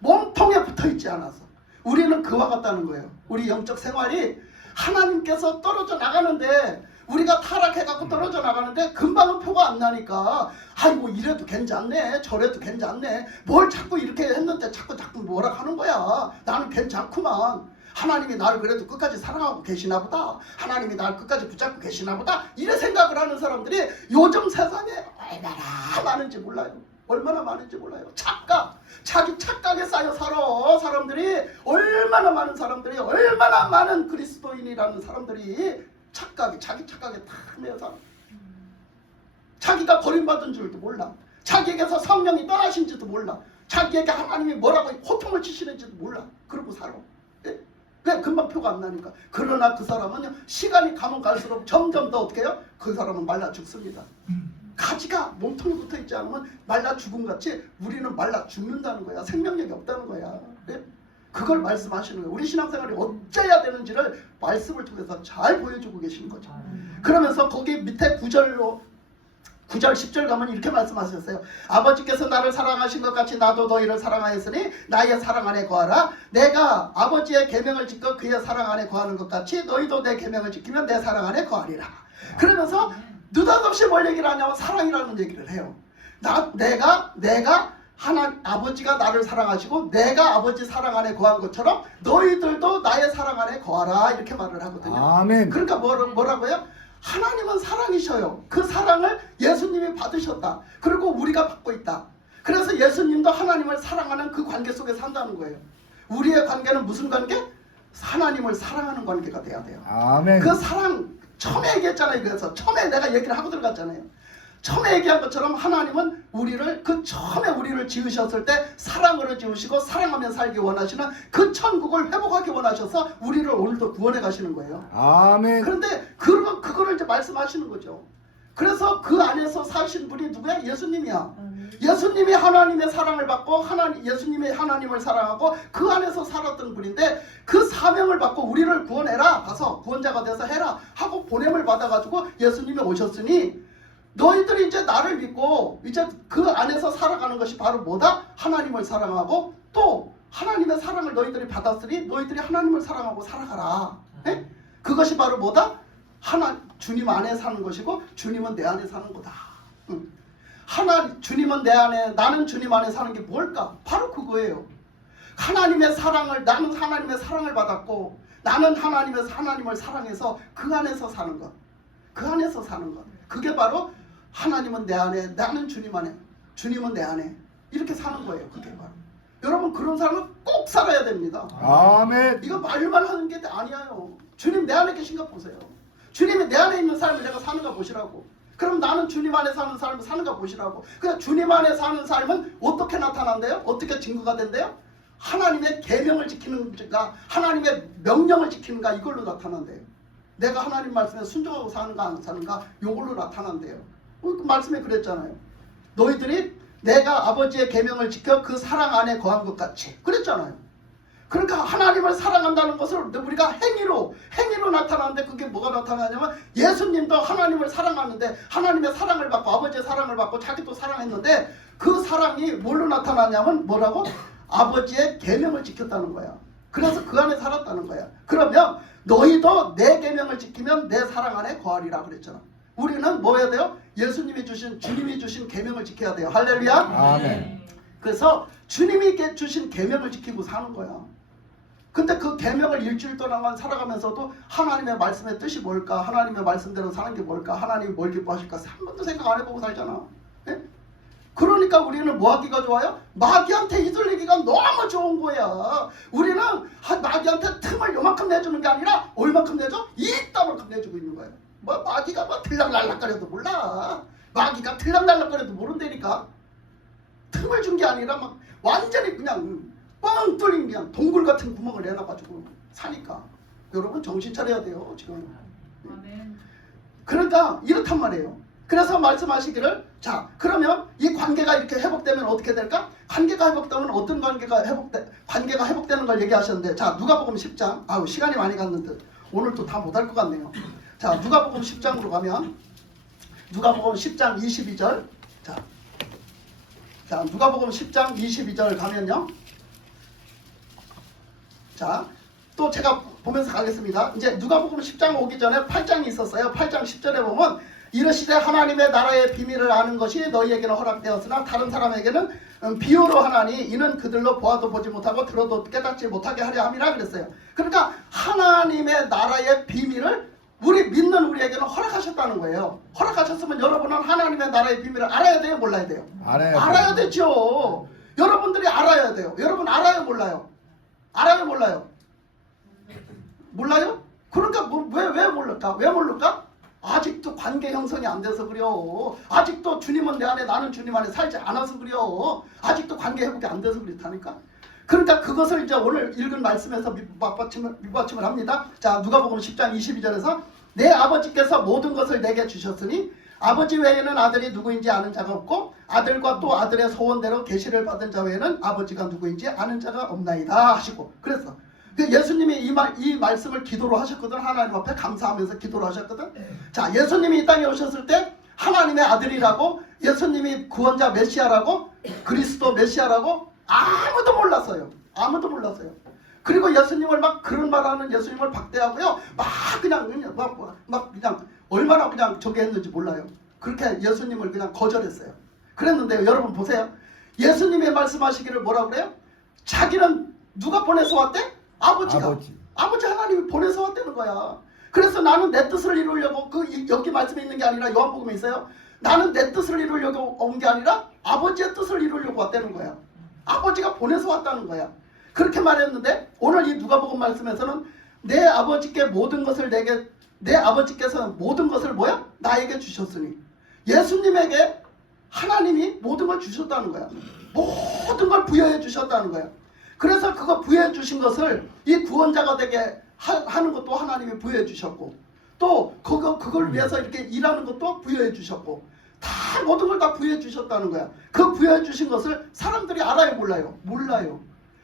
몸통에 붙어있지 않아서. 우리는 그와 같다는 거예요. 우리 영적 생활이 하나님께서 떨어져 나가는데 우리가 타락해갖고 떨어져 나가는데 금방은 표가 안 나니까 아이고 이래도 괜찮네 저래도 괜찮네 뭘 자꾸 이렇게 했는데 자꾸 뭐라 하는 거야. 나는 괜찮구만. 하나님이 나를 그래도 끝까지 사랑하고 계시나 보다. 하나님이 나를 끝까지 붙잡고 계시나 보다. 이래 생각을 하는 사람들이 요즘 세상에 얼마나 많은지 몰라요. 얼마나 많은지 몰라요. 착각. 자기 착각에 쌓여 살아. 사람들이 얼마나 많은 사람들이 얼마나 많은 그리스도인이라는 사람들이 착각이 자기 착각에 다 매여 살아. 자기가 버림받은 줄도 몰라. 자기에게서 성령이 떠나신지도 몰라. 자기에게 하나님이 뭐라고 호통을 치시는지도 몰라. 그러고 살아. 왜? 금방 표가 안 나니까. 그러나 그 사람은요 시간이 가면 갈수록 점점 더 어떻게 해요? 그 사람은 말라 죽습니다. 가지가 몸통에 붙어 있지 않으면 말라 죽음같이 우리는 말라 죽는다는 거야. 생명력이 없다는 거야. 네? 그걸 말씀하시는 거예요. 우리 신앙생활이 어째야 되는지를 말씀을 통해서 잘 보여주고 계시는 거죠. 그러면서 거기 밑에 9절 10절 가면 이렇게 말씀하셨어요. 아버지께서 나를 사랑하신 것 같이 나도 너희를 사랑하였으니 나의 사랑 안에 거하라. 내가 아버지의 계명을 지켜 그의 사랑 안에 거하는 것 같이 너희도 내 계명을 지키면 내 사랑 안에 거하리라. 그러면서 느닷없이 뭘 얘기를 하냐면 사랑이라는 얘기를 해요. 내가 아버지가 나를 사랑하시고 내가 아버지 사랑 안에 거한 것처럼 너희들도 나의 사랑 안에 거하라 이렇게 말을 하거든요. 아멘. 그러니까 뭐라고요? 하나님은 사랑이셔요. 그 사랑을 예수님이 받으셨다. 그리고 우리가 받고 있다. 그래서 예수님도 하나님을 사랑하는 그 관계 속에 산다는 거예요. 우리의 관계는 무슨 관계? 하나님을 사랑하는 관계가 돼야 돼요. 아멘. 그 사랑 처음에 얘기했잖아요. 그래서 처음에 내가 얘기를 하고 들어갔잖아요. 처음에 얘기한 것처럼 하나님은 우리를 처음에 우리를 지으셨을 때 사랑으로 지으시고 사랑하며 살기 원하시는 그 천국을 회복하기 원하셔서 우리를 오늘도 구원해 가시는 거예요. 아멘. 그런데 그거를 이제 말씀하시는 거죠. 그래서 그 안에서 사신 분이 누구야? 예수님이야. 예수님이 하나님의 사랑을 받고 예수님이 하나님을 사랑하고 그 안에서 살았던 분인데 그 사명을 받고 우리를 구원해라. 가서 구원자가 돼서 해라 하고 보냄을 받아가지고 예수님이 오셨으니 너희들이 이제 나를 믿고 이제 그 안에서 살아가는 것이 바로 뭐다? 하나님을 사랑하고 또 하나님의 사랑을 너희들이 받았으니 너희들이 하나님을 사랑하고 살아가라. 네? 그것이 바로 뭐다? 주님 안에 사는 것이고 주님은 내 안에 사는 거다. 주님은 내 안에 나는 주님 안에 사는 게 뭘까? 바로 그거예요. 나는 하나님의 사랑을 받았고 나는 하나님을 사랑해서 그 안에서 사는 것. 그 안에서 사는 것. 그게 바로 하나님은 내 안에 나는 주님 안에 주님은 내 안에 이렇게 사는 거예요. 그게 바로. 여러분 그런 삶을 꼭 살아야 됩니다. 아멘. 이거 말만 하는 게 아니에요. 주님 내 안에 계신가 보세요. 주님이 내 안에 있는 삶을 내가 사는가 보시라고. 그럼 나는 주님 안에 사는 삶을 사는가 보시라고. 그냥 주님 안에 사는 삶은 어떻게 나타난대요? 어떻게 증거가 된대요? 하나님의 계명을 지키는가 하나님의 명령을 지키는가 이걸로 나타난대요. 내가 하나님 말씀에 순종하고 사는가 안 사는가 이걸로 나타난대요. 그 말씀에 그랬잖아요. 너희들이 내가 아버지의 계명을 지켜 그 사랑 안에 거한 것 같이 그랬잖아요. 그러니까 하나님을 사랑한다는 것을 우리가 행위로 나타나는데 그게 뭐가 나타나냐면 예수님도 하나님을 사랑하는데 하나님의 사랑을 받고 아버지의 사랑을 받고 자기도 사랑했는데 그 사랑이 뭘로 나타나냐면 뭐라고? 아버지의 계명을 지켰다는 거야. 그래서 그 안에 살았다는 거야. 그러면 너희도 내 계명을 지키면 내 사랑 안에 거하리라 그랬잖아. 우리는 뭐 해야 돼요? 주님이 주신 계명을 지켜야 돼요. 할렐루야. 아멘. 그래서 주님이 주신 계명을 지키고 사는 거야. 근데 그 계명을 일주일 동안 살아가면서도 하나님의 말씀의 뜻이 뭘까? 하나님의 말씀대로 사는 게 뭘까? 하나님이 뭘 기뻐하실까? 한 번도 생각 안 해보고 살잖아. 네? 그러니까 우리는 뭐 하기가 좋아요? 마귀한테 휘둘리기가 너무 좋은 거야. 우리는 마귀한테 틈을 요만큼 내주는 게 아니라 얼만큼 내줘? 이따만큼 내주고 있는 거예요. 마귀가 들락날락거려도 몰라. 마귀가 들락날락거려도 모른다니까. 틈을 준 게 아니라 막 완전히 그냥 뻥 뚫린 그냥 동굴 같은 구멍을 내놔가지고 사니까. 여러분 정신 차려야 돼요 지금. 그러니까 이렇단 말이에요. 그래서 말씀하시기를 자 그러면 이 관계가 이렇게 회복되면 어떻게 될까? 관계가 회복되면 어떤 관계가 회복되는 걸 얘기하셨는데 자 누가복음 10장 아우 시간이 많이 갔는데 오늘 또 다 못할 것 같네요. 자 누가복음 10장으로 가면 누가복음 10장 22절 자 누가복음 10장 22절 가면요. 자 또 제가 보면서 가겠습니다. 이제 누가복음 10장 오기 전에 8장이 있었어요. 8장 10절에 보면 이르시되 하나님의 나라의 비밀을 아는 것이 너희에게는 허락되었으나 다른 사람에게는 비유로 하나니 이는 그들로 보아도 보지 못하고 들어도 깨닫지 못하게 하려 함이라 그랬어요. 그러니까 하나님의 나라의 비밀을 우리 믿는 우리에게는 허락하셨다는 거예요. 허락하셨으면 여러분은 하나님의 나라의 비밀을 알아야 돼요, 몰라야 돼요? 알아야 되죠. 여러분들이 알아야 돼요. 여러분 알아요, 몰라요? 알아요, 몰라요? 몰라요? 그러니까 왜 모를까? 왜 모를까? 아직도 관계 형성이 안 돼서 그래요. 아직도 주님은 내 안에 나는 주님 안에 살지 않아서 그래요. 아직도 관계 회복이 안 돼서 그렇다니까. 그러니까 그것을 이제 오늘 읽은 말씀에서 밑받침을 합니다. 자, 누가복음 10장 22절에서 내 아버지께서 모든 것을 내게 주셨으니 아버지 외에는 아들이 누구인지 아는 자가 없고 아들과 또 아들의 소원대로 계시를 받은 자 외에는 아버지가 누구인지 아는 자가 없나이다 하시고, 그래서 예수님이 이 말씀을 기도로 하셨거든. 하나님 앞에 감사하면서 기도를 하셨거든. 자, 예수님이 이 땅에 오셨을 때 하나님의 아들이라고, 예수님이 구원자 메시아라고, 그리스도 메시아라고 아무도 몰랐어요. 아무도 몰랐어요. 그리고 예수님을 막 그런 말하는 예수님을 박대하고요. 막 그냥 얼마나 그냥 저게 했는지 몰라요. 그렇게 예수님을 그냥 거절했어요. 그랬는데요, 여러분 보세요. 예수님의 말씀하시기를 뭐라고 그래요? 자기는 누가 보내서 왔대? 아버지 하나님이 보내서 왔다는 거야. 그래서 나는 내 뜻을 이루려고, 여기 말씀에 있는 게 아니라 요한복음에 있어요. 나는 내 뜻을 이루려고 온 게 아니라 아버지의 뜻을 이루려고 왔다는 거야. 아버지가 보내서 왔다는 거야. 그렇게 말했는데 오늘 이 누가복음 말씀에서는 내 아버지께서 모든 것을 뭐야? 나에게 주셨으니, 예수님에게 하나님이 모든 걸 주셨다는 거야. 모든 걸 부여해 주셨다는 거야. 그래서 그거 부여해 주신 것을 이 구원자가 되게 하는 것도 하나님이 부여해 주셨고, 또 그걸 위해서 이렇게 일하는 것도 부여해 주셨고, 다 모든 걸 다 부여해 주셨다는 거야. 그 부여해 주신 것을 사람들이 알아요, 몰라요? 몰라요.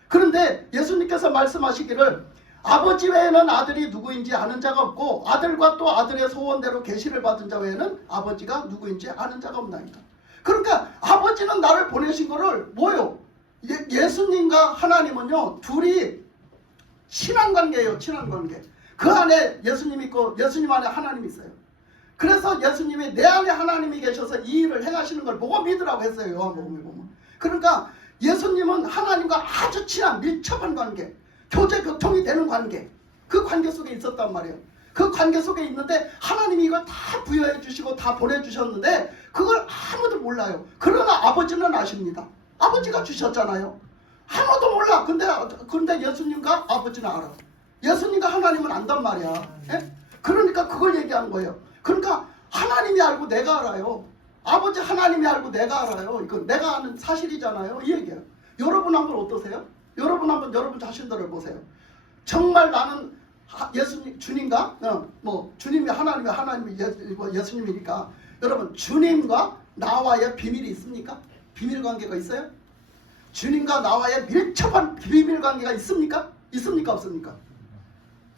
그런데 예수님께서 말씀하시기를 아버지 외에는 아들이 누구인지 아는 자가 없고 아들과 또 아들의 소원대로 계시를 받은 자 외에는 아버지가 누구인지 아는 자가 없나이다. 그러니까 아버지는 나를 보내신 거를 뭐요? 예수님과 하나님은요, 둘이 친한관계예요. 친한관계. 그 안에 예수님이 있고 예수님 안에 하나님이 있어요. 그래서 예수님이 내 안에 하나님이 계셔서 이 일을 행하시는 걸 보고 믿으라고 했어요. 요한복음에 보면. 그러니까 예수님은 하나님과 아주 친한 밀접한 관계, 교제 교통이 되는 관계, 그 관계 속에 있었단 말이에요. 그 관계 속에 있는데 하나님이 이걸 다 부여해 주시고 다 보내주셨는데 그걸 아무도 몰라요. 그러나 아버지는 아십니다. 아버지가 주셨잖아요. 아무도 몰라. 근데 예수님과 아버지는 알아. 예수님과 하나님은 안단 말이야. 예? 그러니까 그걸 얘기하는 거예요. 그러니까 하나님이 알고 내가 알아요. 아버지 하나님이 알고 내가 알아요. 이건 내가 아는 사실이잖아요. 이 얘기예요. 여러분 한번 어떠세요? 여러분 한번 여러분 자신들을 보세요. 정말 나는 예수님, 주님과 주님이 하나님이 예수님이니까 여러분 주님과 나와의 비밀이 있습니까? 비밀 관계가 있어요? 주님과 나와의 밀접한 비밀 관계가 있습니까? 있습니까? 없습니까?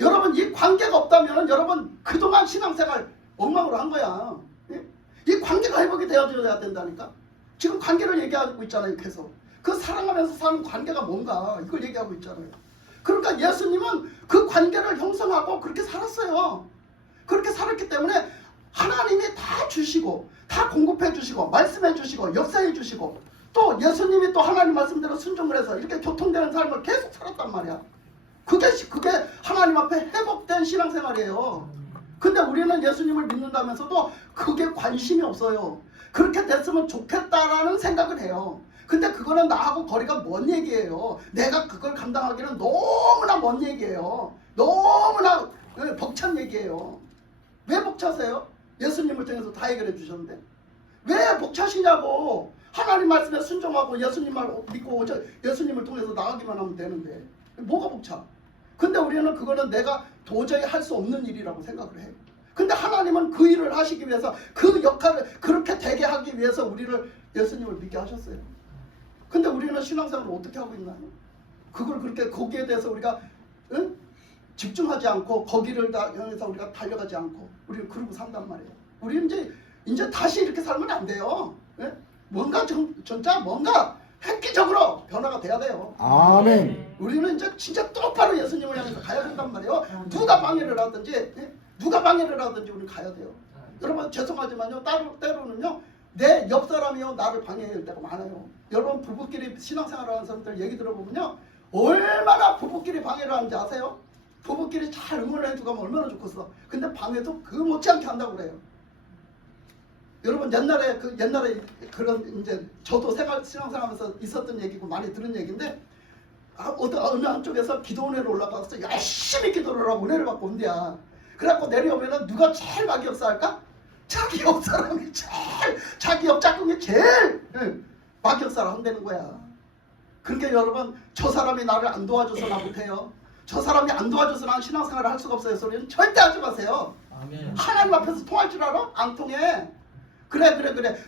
여러분 이 관계가 없다면 여러분 그동안 신앙생활 엉망으로 한 거야. 예? 이 관계가 회복이 되어져야 된다니까. 지금 관계를 얘기하고 있잖아요. 계속 그 사랑하면서 사는 관계가 뭔가 이걸 얘기하고 있잖아요. 그러니까 예수님은 그 관계를 형성하고 그렇게 살았어요. 그렇게 살았기 때문에 하나님이 다 주시고 다 공급해 주시고 말씀해 주시고 역사해 주시고 또 예수님이 또 하나님 말씀대로 순종을 해서 이렇게 교통되는 삶을 계속 살았단 말이야. 그게 하나님 앞에 회복된 신앙생활이에요. 근데 우리는 예수님을 믿는다면서도 그게 관심이 없어요. 그렇게 됐으면 좋겠다라는 생각을 해요. 근데 그거는 나하고 거리가 먼 얘기예요. 내가 그걸 감당하기는 너무나 먼 얘기예요. 너무나 벅찬 얘기예요. 왜 벅차세요? 예수님을 통해서 다 해결해 주셨는데 왜 벅차시냐고. 하나님 말씀에 순종하고 예수님을 믿고 예수님을 통해서 나가기만 하면 되는데 뭐가 벅차? 근데 우리는 그거는 내가 도저히 할 수 없는 일이라고 생각을 해요. 근데 하나님은 그 일을 하시기 위해서 그 역할을 그렇게 되게 하기 위해서 우리를 예수님을 믿게 하셨어요. 근데 우리는 신앙생활을 어떻게 하고 있나요? 그걸 그렇게 거기에 대해서 우리가 집중하지 않고 거기를 향해서 우리가 달려가지 않고 우리는 그러고 산단 말이에요. 우리는 이제 다시 이렇게 살면 안 돼요. 예? 뭔가 진짜 뭔가 획기적으로 변화가 돼야 돼요. 아멘. 우리는 이제 진짜 똑바로 예수님을 향해서 가야 된단 말이에요. 누가 방해를 하든지, 누가 방해를 하든지 우리는 가야 돼요. 여러분 죄송하지만요, 때로는요 내 옆 사람이요 나를 방해할 때가 많아요. 여러분 부부끼리 신앙생활을 하는 사람들 얘기 들어보면요 얼마나 부부끼리 방해를 하는지 아세요? 부부끼리 잘 응원을 해주고 하면 얼마나 좋겠어. 근데 방해도 그 못지않게 한다고 그래요. 여러분 옛날에 그런 이제 저도 신앙생활하면서 있었던 얘기고 많이 들은 얘기인데 어느 한쪽에서 기도원회로 올라가서 열심히 기도를 하고 은혜를 받고 온대야. 그래갖고 내려오면은 누가 제일 막역사할까? 자기 옆 사람이 제일 자기 옆 짝꿍이 제일 막역사를 한다는 거야. 그러니까 여러분 저 사람이 나를 안 도와줘서 나 못해요. 저 사람이 안 도와줘서 난 신앙생활을 할 수가 없어요. 소리는 절대 하지 마세요. 아멘. 하나님 앞에서 통할 줄 알아? 안 통해. 그래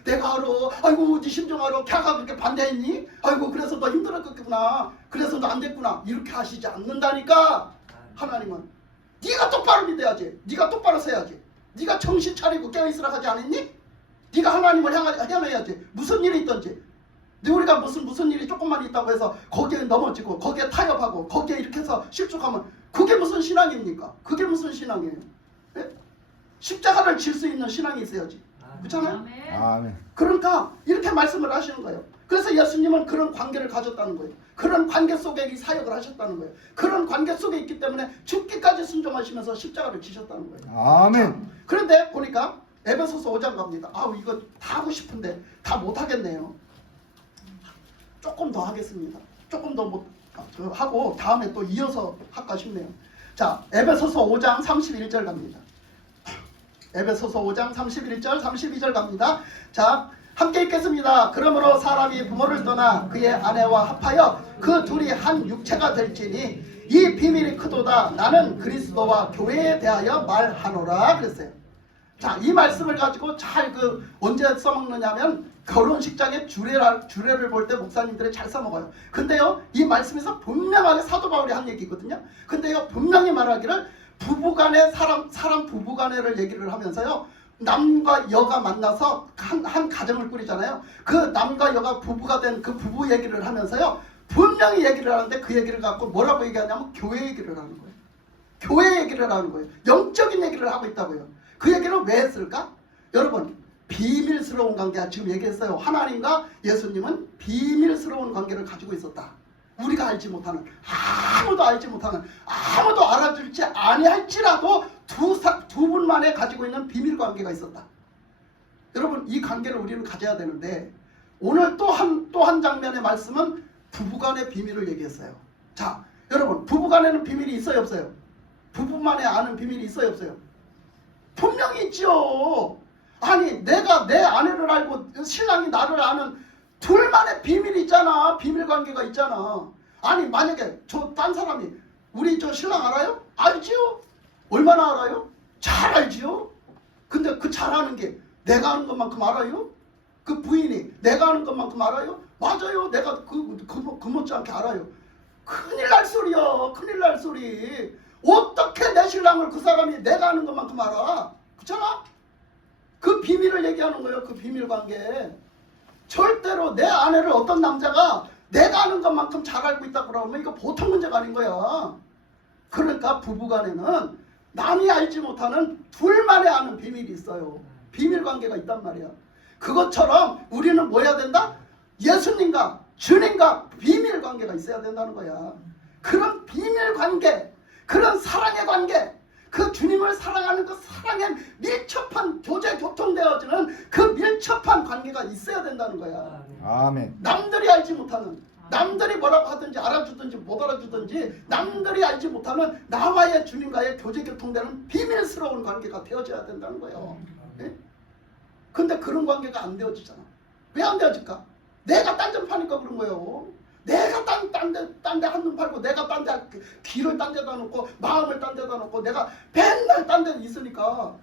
내가 알아. 아이고 네 심정 알아. 걔가 그렇게 반대했니? 아이고 그래서 너 힘들었겠구나. 그래서 너 안 됐구나. 이렇게 하시지 않는다니까. 하나님은 네가 똑바로 믿어야지. 네가 똑바로 서야지. 네가 정신 차리고 깨어있으라 하지 않았니? 네가 하나님을 향해야지. 무슨 일이 있든지. 우리가 무슨 일이 조금만 있다고 해서 거기에 넘어지고 거기에 타협하고 거기에 이렇게 해서 실족하면 그게 무슨 신앙입니까? 그게 무슨 신앙이에요? 예? 십자가를 질 수 있는 신앙이 있어야지. 그렇잖아요? 아멘. 그러니까 이렇게 말씀을 하시는 거예요. 그래서 예수님은 그런 관계를 가졌다는 거예요. 그런 관계 속에 이 사역을 하셨다는 거예요. 그런 관계 속에 있기 때문에 죽기까지 순종하시면서 십자가를 지셨다는 거예요. 아멘. 그런데 보니까 에베소서 5장 갑니다. 아우 이거 다 하고 싶은데 다 못하겠네요. 조금 더 하겠습니다. 조금 더 하고 다음에 또 이어서 할까 싶네요. 자, 에베소서 5장 31절 갑니다. 에베소서 5장 31절 32절 갑니다. 자, 함께 읽겠습니다. 그러므로 사람이 부모를 떠나 그의 아내와 합하여 그 둘이 한 육체가 될지니 이 비밀이 크도다. 나는 그리스도와 교회에 대하여 말하노라 그랬어요. 자, 이 말씀을 가지고 잘 언제 써먹느냐면 결혼식장에 주례를 볼 때 목사님들이 잘 써먹어요. 근데요 이 말씀에서 분명하게 사도 바울이 한 얘기거든요. 근데요 분명히 말하기를 부부간의 사람 부부간에를 얘기를 하면서요 남과 여가 만나서 한 가정을 꾸리잖아요. 그 남과 여가 부부가 된 그 부부 얘기를 하면서요 분명히 얘기를 하는데 그 얘기를 갖고 뭐라고 얘기하냐면 교회 얘기를 하는 거예요. 교회 얘기를 하는 거예요. 영적인 얘기를 하고 있다고요. 그 얘기를 왜 했을까? 여러분 비밀스러운 관계야. 지금 얘기했어요. 하나님과 예수님은 비밀스러운 관계를 가지고 있었다. 우리가 알지 못하는, 아무도 알지 못하는, 아무도 알아줄지 아니할지라도 두 분만에 가지고 있는 비밀 관계가 있었다. 여러분 이 관계를 우리는 가져야 되는데 오늘 또 한 장면의 말씀은 부부간의 비밀을 얘기했어요. 자, 여러분 부부간에는 비밀이 있어요 없어요? 부부만에 아는 비밀이 있어요 없어요? 분명히 있죠. 아니 내가 내 아내를 알고 신랑이 나를 아는 둘만의 비밀이 있잖아. 비밀관계가 있잖아. 아니 만약에 저 딴 사람이 우리 저 신랑 알아요? 알지요. 얼마나 알아요? 잘 알지요. 근데 그 잘 아는 게 내가 아는 것만큼 알아요? 그 부인이 내가 아는 것만큼 알아요? 맞아요. 내가 그 못지않게 알아요. 큰일 날 소리야. 큰일 날 소리. 어떻게 내 신랑을 그 사람이 내가 아는 것만큼 알아? 그렇잖아? 그 비밀을 얘기하는 거예요. 그 비밀 관계. 절대로 내 아내를 어떤 남자가 내가 아는 것만큼 잘 알고 있다고 그러면 이거 보통 문제가 아닌 거야. 그러니까 부부간에는 남이 알지 못하는 둘만의 아는 비밀이 있어요. 비밀 관계가 있단 말이야. 그것처럼 우리는 뭐 해야 된다? 예수님과 주님과 비밀 관계가 있어야 된다는 거야. 그런 비밀 관계, 그런 사랑의 관계, 그 주님을 사랑하는 그 사랑에 밀접한 교제 교통되어지는 그 밀접한 관계가 있어야 된다는 거야. 아멘. 남들이 알지 못하는, 남들이 뭐라고 하든지 알아주든지 못 알아주든지 남들이 알지 못하는 나와의 주님과의 교제 교통되는 비밀스러운 관계가 되어져야 된다는 거예요. 예? 근데 그런 관계가 안 되어지잖아. 왜 안 되어질까? 내가 딴 점 파니까 그런 거예요. 내가 딴 데 한눈 팔고 내가 딴 데 귀를 딴 데다 놓고 마음을 딴 데다 놓고 내가 맨날 딴 데 있으니까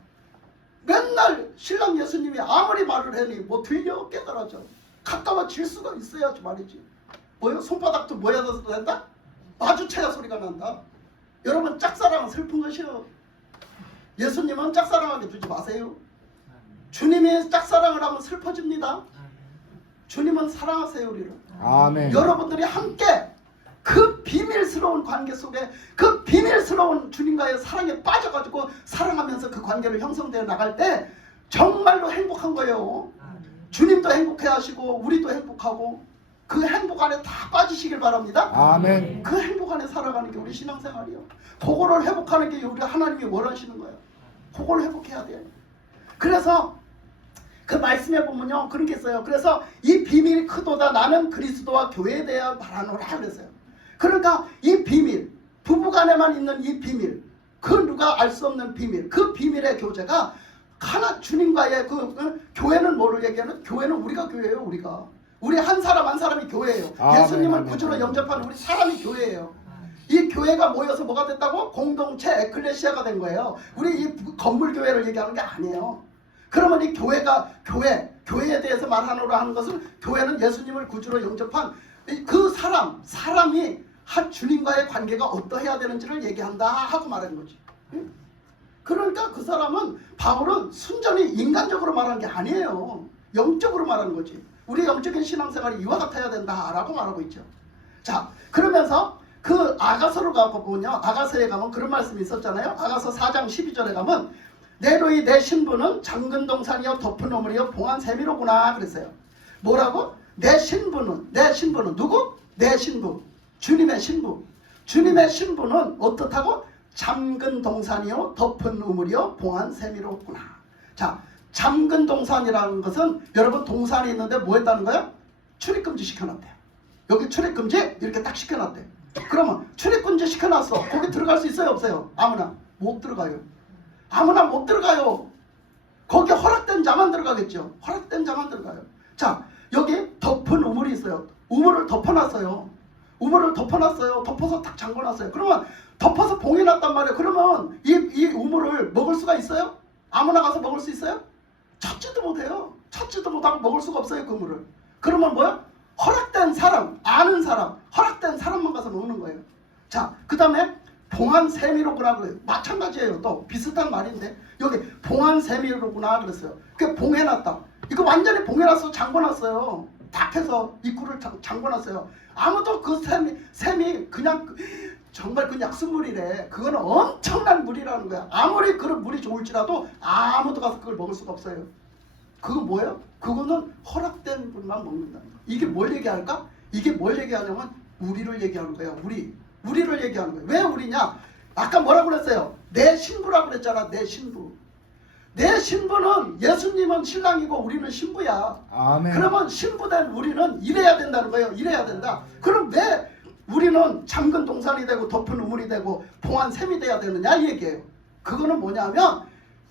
맨날 신랑 예수님이 아무리 말을 해니 뭐 들려 깨달아져. 가까워질 수가 있어야지 말이지. 뭐요? 손바닥도 모여서 된다? 마주쳐야 소리가 난다. 여러분 짝사랑은 슬픈 것이요. 예수님은 짝사랑하게 두지 마세요. 주님이 짝사랑을 하면 슬퍼집니다. 주님은 사랑하세요 우리를. 아멘. 여러분들이 함께 그 비밀스러운 관계 속에 그 비밀스러운 주님과의 사랑에 빠져가지고 사랑하면서 그 관계를 형성되어 나갈 때 정말로 행복한 거예요. 주님도 행복해 하시고 우리도 행복하고 그 행복 안에 다 빠지시길 바랍니다. 아멘. 그 행복 안에 살아가는 게 우리 신앙생활이요. 그거를 회복하는 게 우리 하나님이 원하시는 거예요. 그걸 회복해야 돼요. 그래서 그 말씀에 보면요 그런 게 있어요. 그래서 이 비밀이 크도다 나는 그리스도와 교회에 대하여 말하노라 그랬어요. 그러니까 이 비밀 부부간에만 있는 이 비밀 그 누가 알 수 없는 비밀 그 비밀의 교제가 하나 주님과의 교회는 뭐를 얘기하는? 교회는 우리가 교회예요. 우리 한 사람 한 사람이 교회예요. 아멘, 예수님을 아멘, 구주로 아멘. 영접하는 우리 사람이 교회예요. 이 교회가 모여서 뭐가 됐다고? 공동체 에클레시아가 된 거예요. 우리 이 건물 교회를 얘기하는 게 아니에요. 그러면 이 교회가 교회에 대해서 말하노라 하는 것은 교회는 예수님을 구주로 영접한 그 사람이 한 주님과의 관계가 어떠해야 되는지를 얘기한다 하고 말하는 거지. 그러니까 그 사람은 바울은 순전히 인간적으로 말하는 게 아니에요. 영적으로 말하는 거지. 우리 영적인 신앙생활이 이와 같아야 된다라고 말하고 있죠. 자, 그러면서 그 아가서로 가보면요. 아가서에 가면 그런 말씀이 있었잖아요. 아가서 4장 12절에 가면 내로이 내 신부는 잠근 동산이요 덮은 오물이요 봉한 세미로구나 그랬어요. 뭐라고? 내 신부는 누구? 내 신부. 주님의 신부. 주님의 신부는 어떻다고? 잠근 동산이요 덮은 우물이요 봉한 세미로구나. 자, 잠근 동산이라는 것은 여러분 동산이 있는데 뭐 했다는 거예요? 출입금지 시켜놨대요. 여기 출입금지 이렇게 딱 시켜놨대요. 그러면 출입금지 시켜놨어. 거기 들어갈 수 있어요 없어요? 아무나 못 들어가요. 아무나 못 들어가요. 거기 허락된 자만 들어가겠죠. 허락된 자만 들어가요. 자, 여기 덮은 우물이 있어요. 우물을 덮어놨어요. 덮어서 딱 잠궈놨어요. 그러면 덮어서 봉해놨단 말이에요. 그러면 이 우물을 먹을 수가 있어요? 아무나 가서 먹을 수 있어요? 찾지도 못해요. 찾지도 못하고 먹을 수가 없어요. 그 물을. 그러면 뭐야? 허락된 사람, 아는 사람, 허락된 사람만 가서 먹는 거예요. 자, 그 다음에 봉한 세미로구나 그래요. 마찬가지예요. 또 비슷한 말인데 여기 봉한 세미로구나 그랬어요. 그 봉해놨다. 이거 완전히 봉해놨어. 잠궈놨어요. 딱 해서 입구를 잠궈놨어요. 아무도 그 샘이 그냥 정말 그 약수물이래. 그거는 엄청난 물이라는 거야. 아무리 그런 물이 좋을지라도 아무도 가서 그걸 먹을 수가 없어요. 그거 뭐예요? 그거는 허락된 분만 먹는다. 이게 뭘 얘기할까? 이게 뭘 얘기하냐면 우리를 얘기하는 거예요. 우리를 얘기하는 거예요. 왜 우리냐? 아까 뭐라고 그랬어요? 내 신부라고 그랬잖아. 내 신부. 내 신부는 예수님은 신랑이고 우리는 신부야. 아멘. 그러면 신부된 우리는 이래야 된다는 거예요. 이래야 된다. 그럼 왜 우리는 잠근 동산이 되고 덮은 우물이 되고 봉한 샘이 돼야 되느냐 이 얘기예요. 그거는 뭐냐면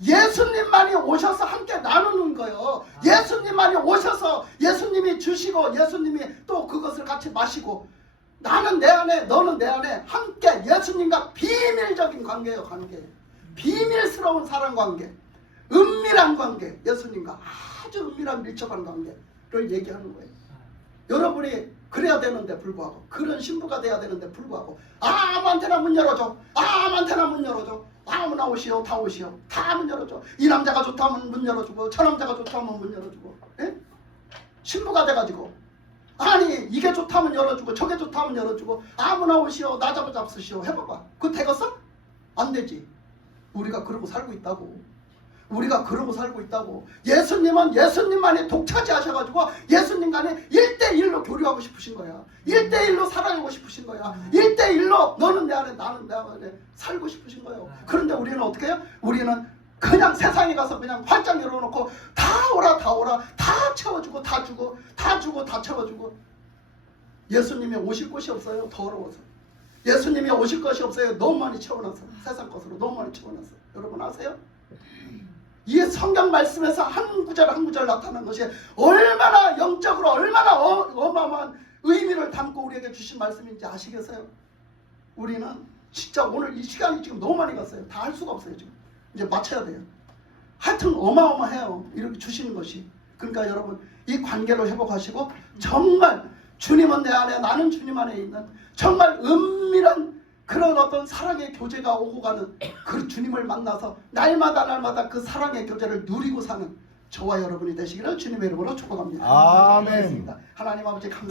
예수님만이 오셔서 함께 나누는 거예요. 예수님만이 오셔서 예수님이 주시고 예수님이 또 그것을 같이 마시고 나는 내 안에 너는 내 안에 함께 예수님과 비밀적인 관계예요. 관계. 비밀스러운 사랑 관계. 은밀한 관계. 예수님과 아주 은밀한 밀접한 관계를 얘기하는 거예요. 여러분이 그래야 되는데 불구하고 그런 신부가 돼야 되는데 불구하고 아무한테나 문 열어줘. 아무한테나 문 열어줘. 아무나 오시오. 다 오시오. 다 문 열어줘. 이 남자가 좋다면 문 열어주고 저 남자가 좋다면 문 열어주고. 예? 신부가 돼가지고 아니 이게 좋다면 열어주고 저게 좋다면 열어주고 아무나 오시오. 나 잡으시오. 해봐봐. 그거 되겠어? 안 되지. 우리가 그러고 살고 있다고. 우리가 그러고 살고 있다고. 예수님은 예수님만이 독차지하셔가지고 예수님과는 1대1로 교류하고 싶으신 거야. 1대1로 사랑하고 싶으신 거야. 1대1로 너는 내 안에 나는 내 안에 살고 싶으신 거예요. 그런데 우리는 어떻게 해요? 우리는 그냥 세상에 가서 그냥 활짝 열어놓고 다 오라 다 채워주고 다 주고 다 주고 다 채워주고. 예수님이 오실 곳이 없어요. 더러워서. 예수님이 오실 것이 없어요. 너무 많이 채워놨어. 세상 것으로 너무 많이 채워놨어. 여러분 아세요? 이 성경 말씀에서 한 구절 한 구절 나타난 것이 얼마나 영적으로 얼마나 어마어마한 의미를 담고 우리에게 주신 말씀인지 아시겠어요? 우리는 진짜 오늘 이 시간이 지금 너무 많이 갔어요. 다 할 수가 없어요. 지금 이제 마쳐야 돼요. 하여튼 어마어마해요. 이렇게 주시는 것이. 그러니까 여러분 이 관계를 회복하시고 정말 주님은 내 안에 나는 주님 안에 있는 정말 은밀한 그런 어떤 사랑의 교제가 오고 가는 그 주님을 만나서 날마다 그 사랑의 교제를 누리고 사는 저와 여러분이 되시기를 주님의 이름으로 축복합니다. 아멘. 기도하겠습니다. 하나님 아버지 감사합니다.